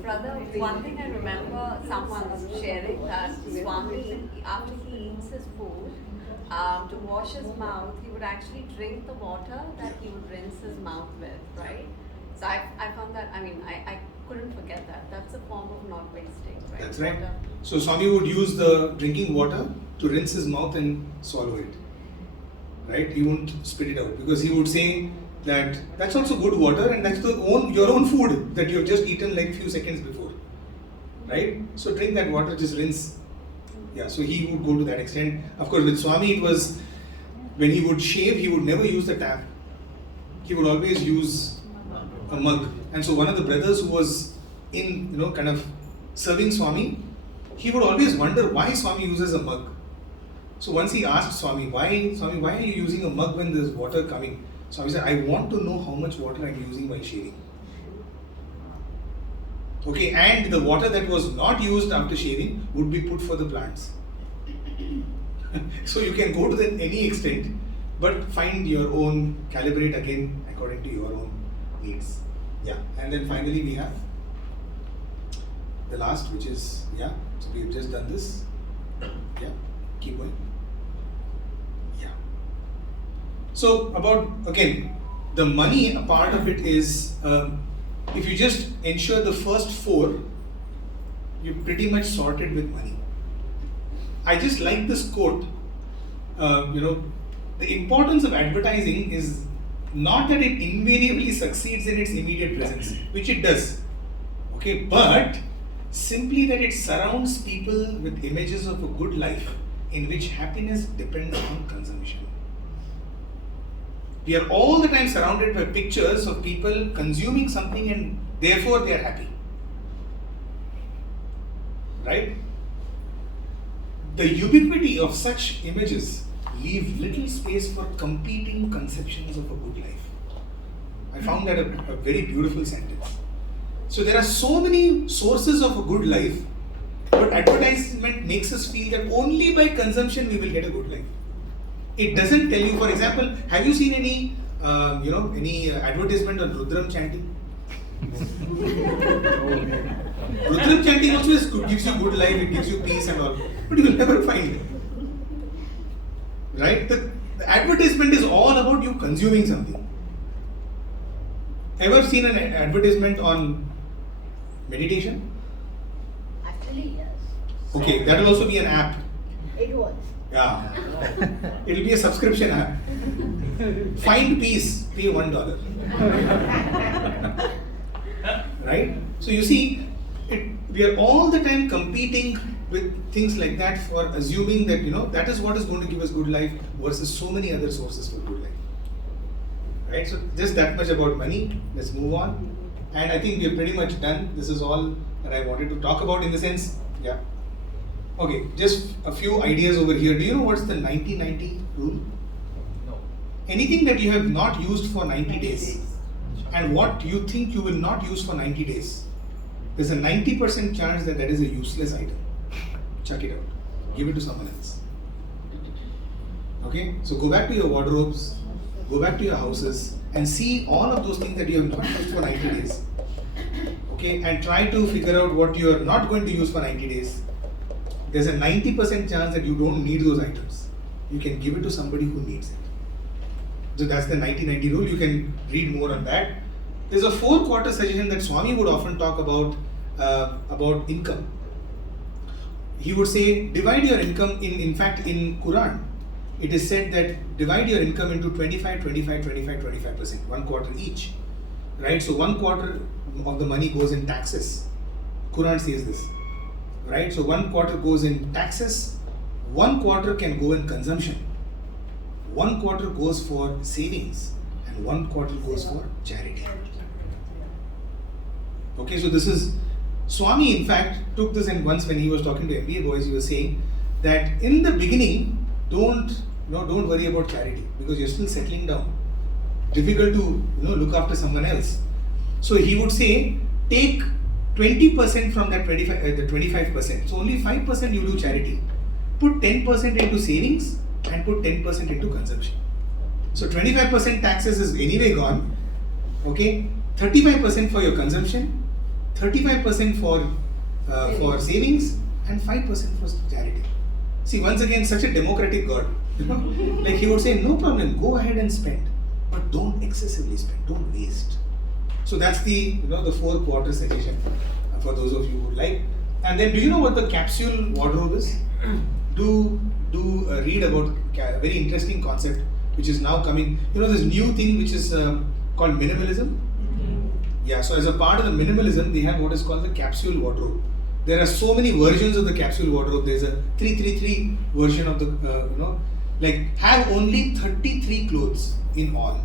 Brother, one thing I remember someone sharing that Swami, after he eats his food, to wash his mouth, he would actually drink the water that he would rinse his mouth with, right? So I found that, I couldn't forget that. That's a form of not wasting, right? That's right. Water. So Swami would use the drinking water to rinse his mouth and swallow it. Right? He won't spit it out because he would say that that's also good water and that's your own food that you have just eaten like few seconds before. Right? So drink that water, just rinse. Yeah, so he would go to that extent. Of course, with Swami, it was when he would shave, he would never use the tap. He would always use a mug. And so one of the brothers who was in, kind of serving Swami, he would always wonder why Swami uses a mug. So once he asked Swami, why are you using a mug when there's water coming? Swami said, I want to know how much water I'm using while shaving. Okay, and the water that was not used after shaving would be put for the plants. So you can go to any extent, but find your own, calibrate again according to your own needs. Yeah, and then finally we have the last, which is, so we've just done this. Yeah, keep going. Yeah. So about, again, the money, a part of it is, if you just ensure the first 4, you're pretty much sorted with money. I just like this quote. The importance of advertising is not that it invariably succeeds in its immediate presence, which it does. Okay, but simply that it surrounds people with images of a good life in which happiness depends on consumption. We are all the time surrounded by pictures of people consuming something and therefore they are happy. Right? The ubiquity of such images leave little space for competing conceptions of a good life. I found that a very beautiful sentence. So there are so many sources of a good life, but advertisement makes us feel that only by consumption we will get a good life. It doesn't tell you, for example, have you seen any advertisement on Rudram chanting? Rudram chanting also gives you good life, it gives you peace and all, but you will never find it. Right? The advertisement is all about you consuming something. Ever seen an advertisement on meditation? Actually, yes. Okay, that will also be an app. It was. Yeah. It will be a subscription app. Find peace, pay $1. Right? So you see, we are all the time competing with things like that for assuming that that is what is going to give us good life versus so many other sources for good life. Right? So just that much about money. Let's move on. And I think we are pretty much done. This is all that I wanted to talk about in the sense. Yeah. Okay, just a few ideas over here. Do you know what's the 90-90 rule? No. Anything that you have not used for 90 days and what you think you will not use for 90 days, there's a 90% chance that that is a useless item. Chuck it out. Give it to someone else. Okay? So go back to your wardrobes, go back to your houses and see all of those things that you have not used for 90 days. Okay? And try to figure out what you are not going to use for 90 days. There's a 90% chance that you don't need those items. You can give it to somebody who needs it. So that's the 90-90 rule. You can read more on that. There's a 4-quarter suggestion that Swami would often talk about income. He would say, divide your income in fact, in Quran, it is said that divide your income into 25, 25, 25, 25%, 1 quarter each. Right? So 1 quarter of the money goes in taxes. Quran says this. Right? So 1 quarter goes in taxes, 1 quarter can go in consumption, 1 quarter goes for savings, and 1 quarter goes for charity. Okay, so this is, Swami in fact took this in once when he was talking to MBA boys, he was saying that in the beginning, don't worry about charity because you're still settling down. Difficult to look after someone else. So he would say, take 20% from that 25%. So only 5% you do charity. Put 10% into savings and put 10% into consumption. So 25% taxes is anyway gone. Okay, 35% for your consumption, 35% for savings, and 5% for charity. See, once again, such a democratic God. Like he would say, no problem, go ahead and spend, but don't excessively spend, don't waste. So that's the 4-quarter suggestion for those of you who would like. And then, do you know what the capsule wardrobe is? Do read about a very interesting concept which is now coming. This new thing which is called minimalism. Yeah. So as a part of the minimalism, they have what is called the capsule wardrobe. There are so many versions of the capsule wardrobe. There's a 333 version of the like have only 33 clothes in all.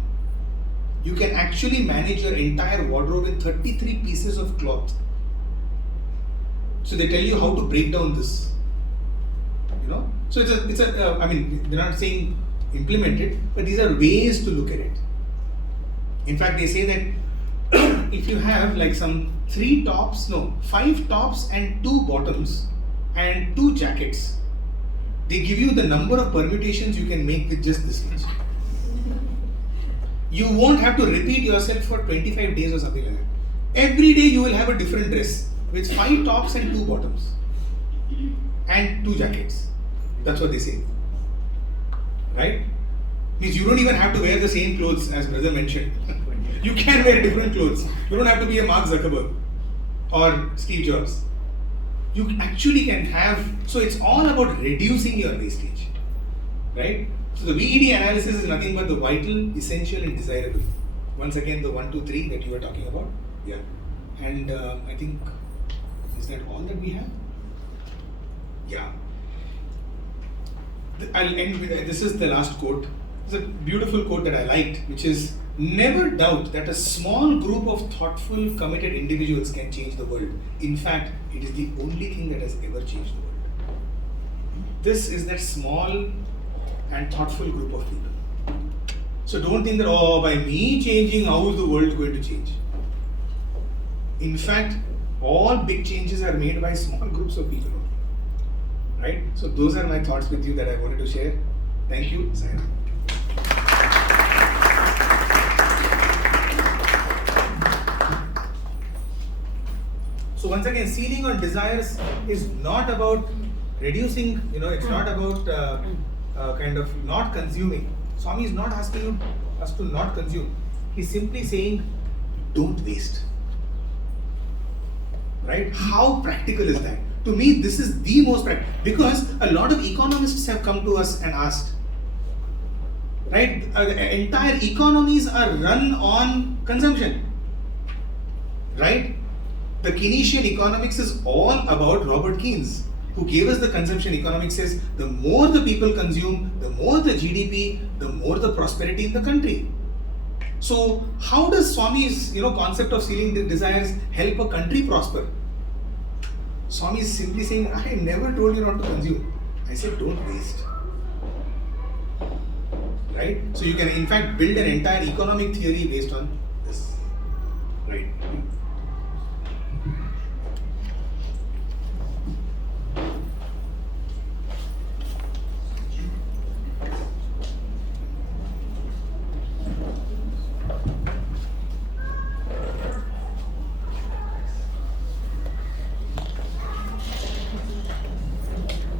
You can actually manage your entire wardrobe with 33 pieces of cloth. So they tell you how to break down this. So it's a I mean, they're not saying implement it, but these are ways to look at it. In fact, they say that if you have like some 5 tops and 2 bottoms and 2 jackets, they give you the number of permutations you can make with just this much. You won't have to repeat yourself for 25 days or something like that. Every day you will have a different dress with 5 tops and 2 bottoms and 2 jackets. That's what they say. Right? Means you don't even have to wear the same clothes as brother mentioned. You can wear different clothes. You don't have to be a Mark Zuckerberg or Steve Jobs. You actually can have, so it's all about reducing your wastage. Right? So the VED analysis is nothing but the vital, essential and desirable. Once again, the 1, 2, 3 that you were talking about. Yeah. And I think, is that all that we have? Yeah. I'll end with, this is the last quote. It's a beautiful quote that I liked, which is, never doubt that a small group of thoughtful, committed individuals can change the world. In fact, it is the only thing that has ever changed the world. This is that small and thoughtful group of people. So don't think that, oh, by me changing, how is the world going to change? In fact, all big changes are made by small groups of people. Right? So those are my thoughts with you that I wanted to share. Thank you. Sai. So once again, sealing on desires is not about reducing, it's not about kind of not consuming. Swami is not asking us to not consume. He's simply saying, don't waste. Right? How practical is that? To me, this is the most practical, because a lot of economists have come to us and asked, right? Entire economies are run on consumption, right? The Keynesian economics is all about Robert Keynes, who gave us the consumption economics. Says the more the people consume, the more the GDP, the more the prosperity in the country. So how does Swami's concept of sealing the desires help a country prosper? Swami is simply saying, I never told you not to consume. I said don't waste. Right? So you can in fact build an entire economic theory based on this. Right?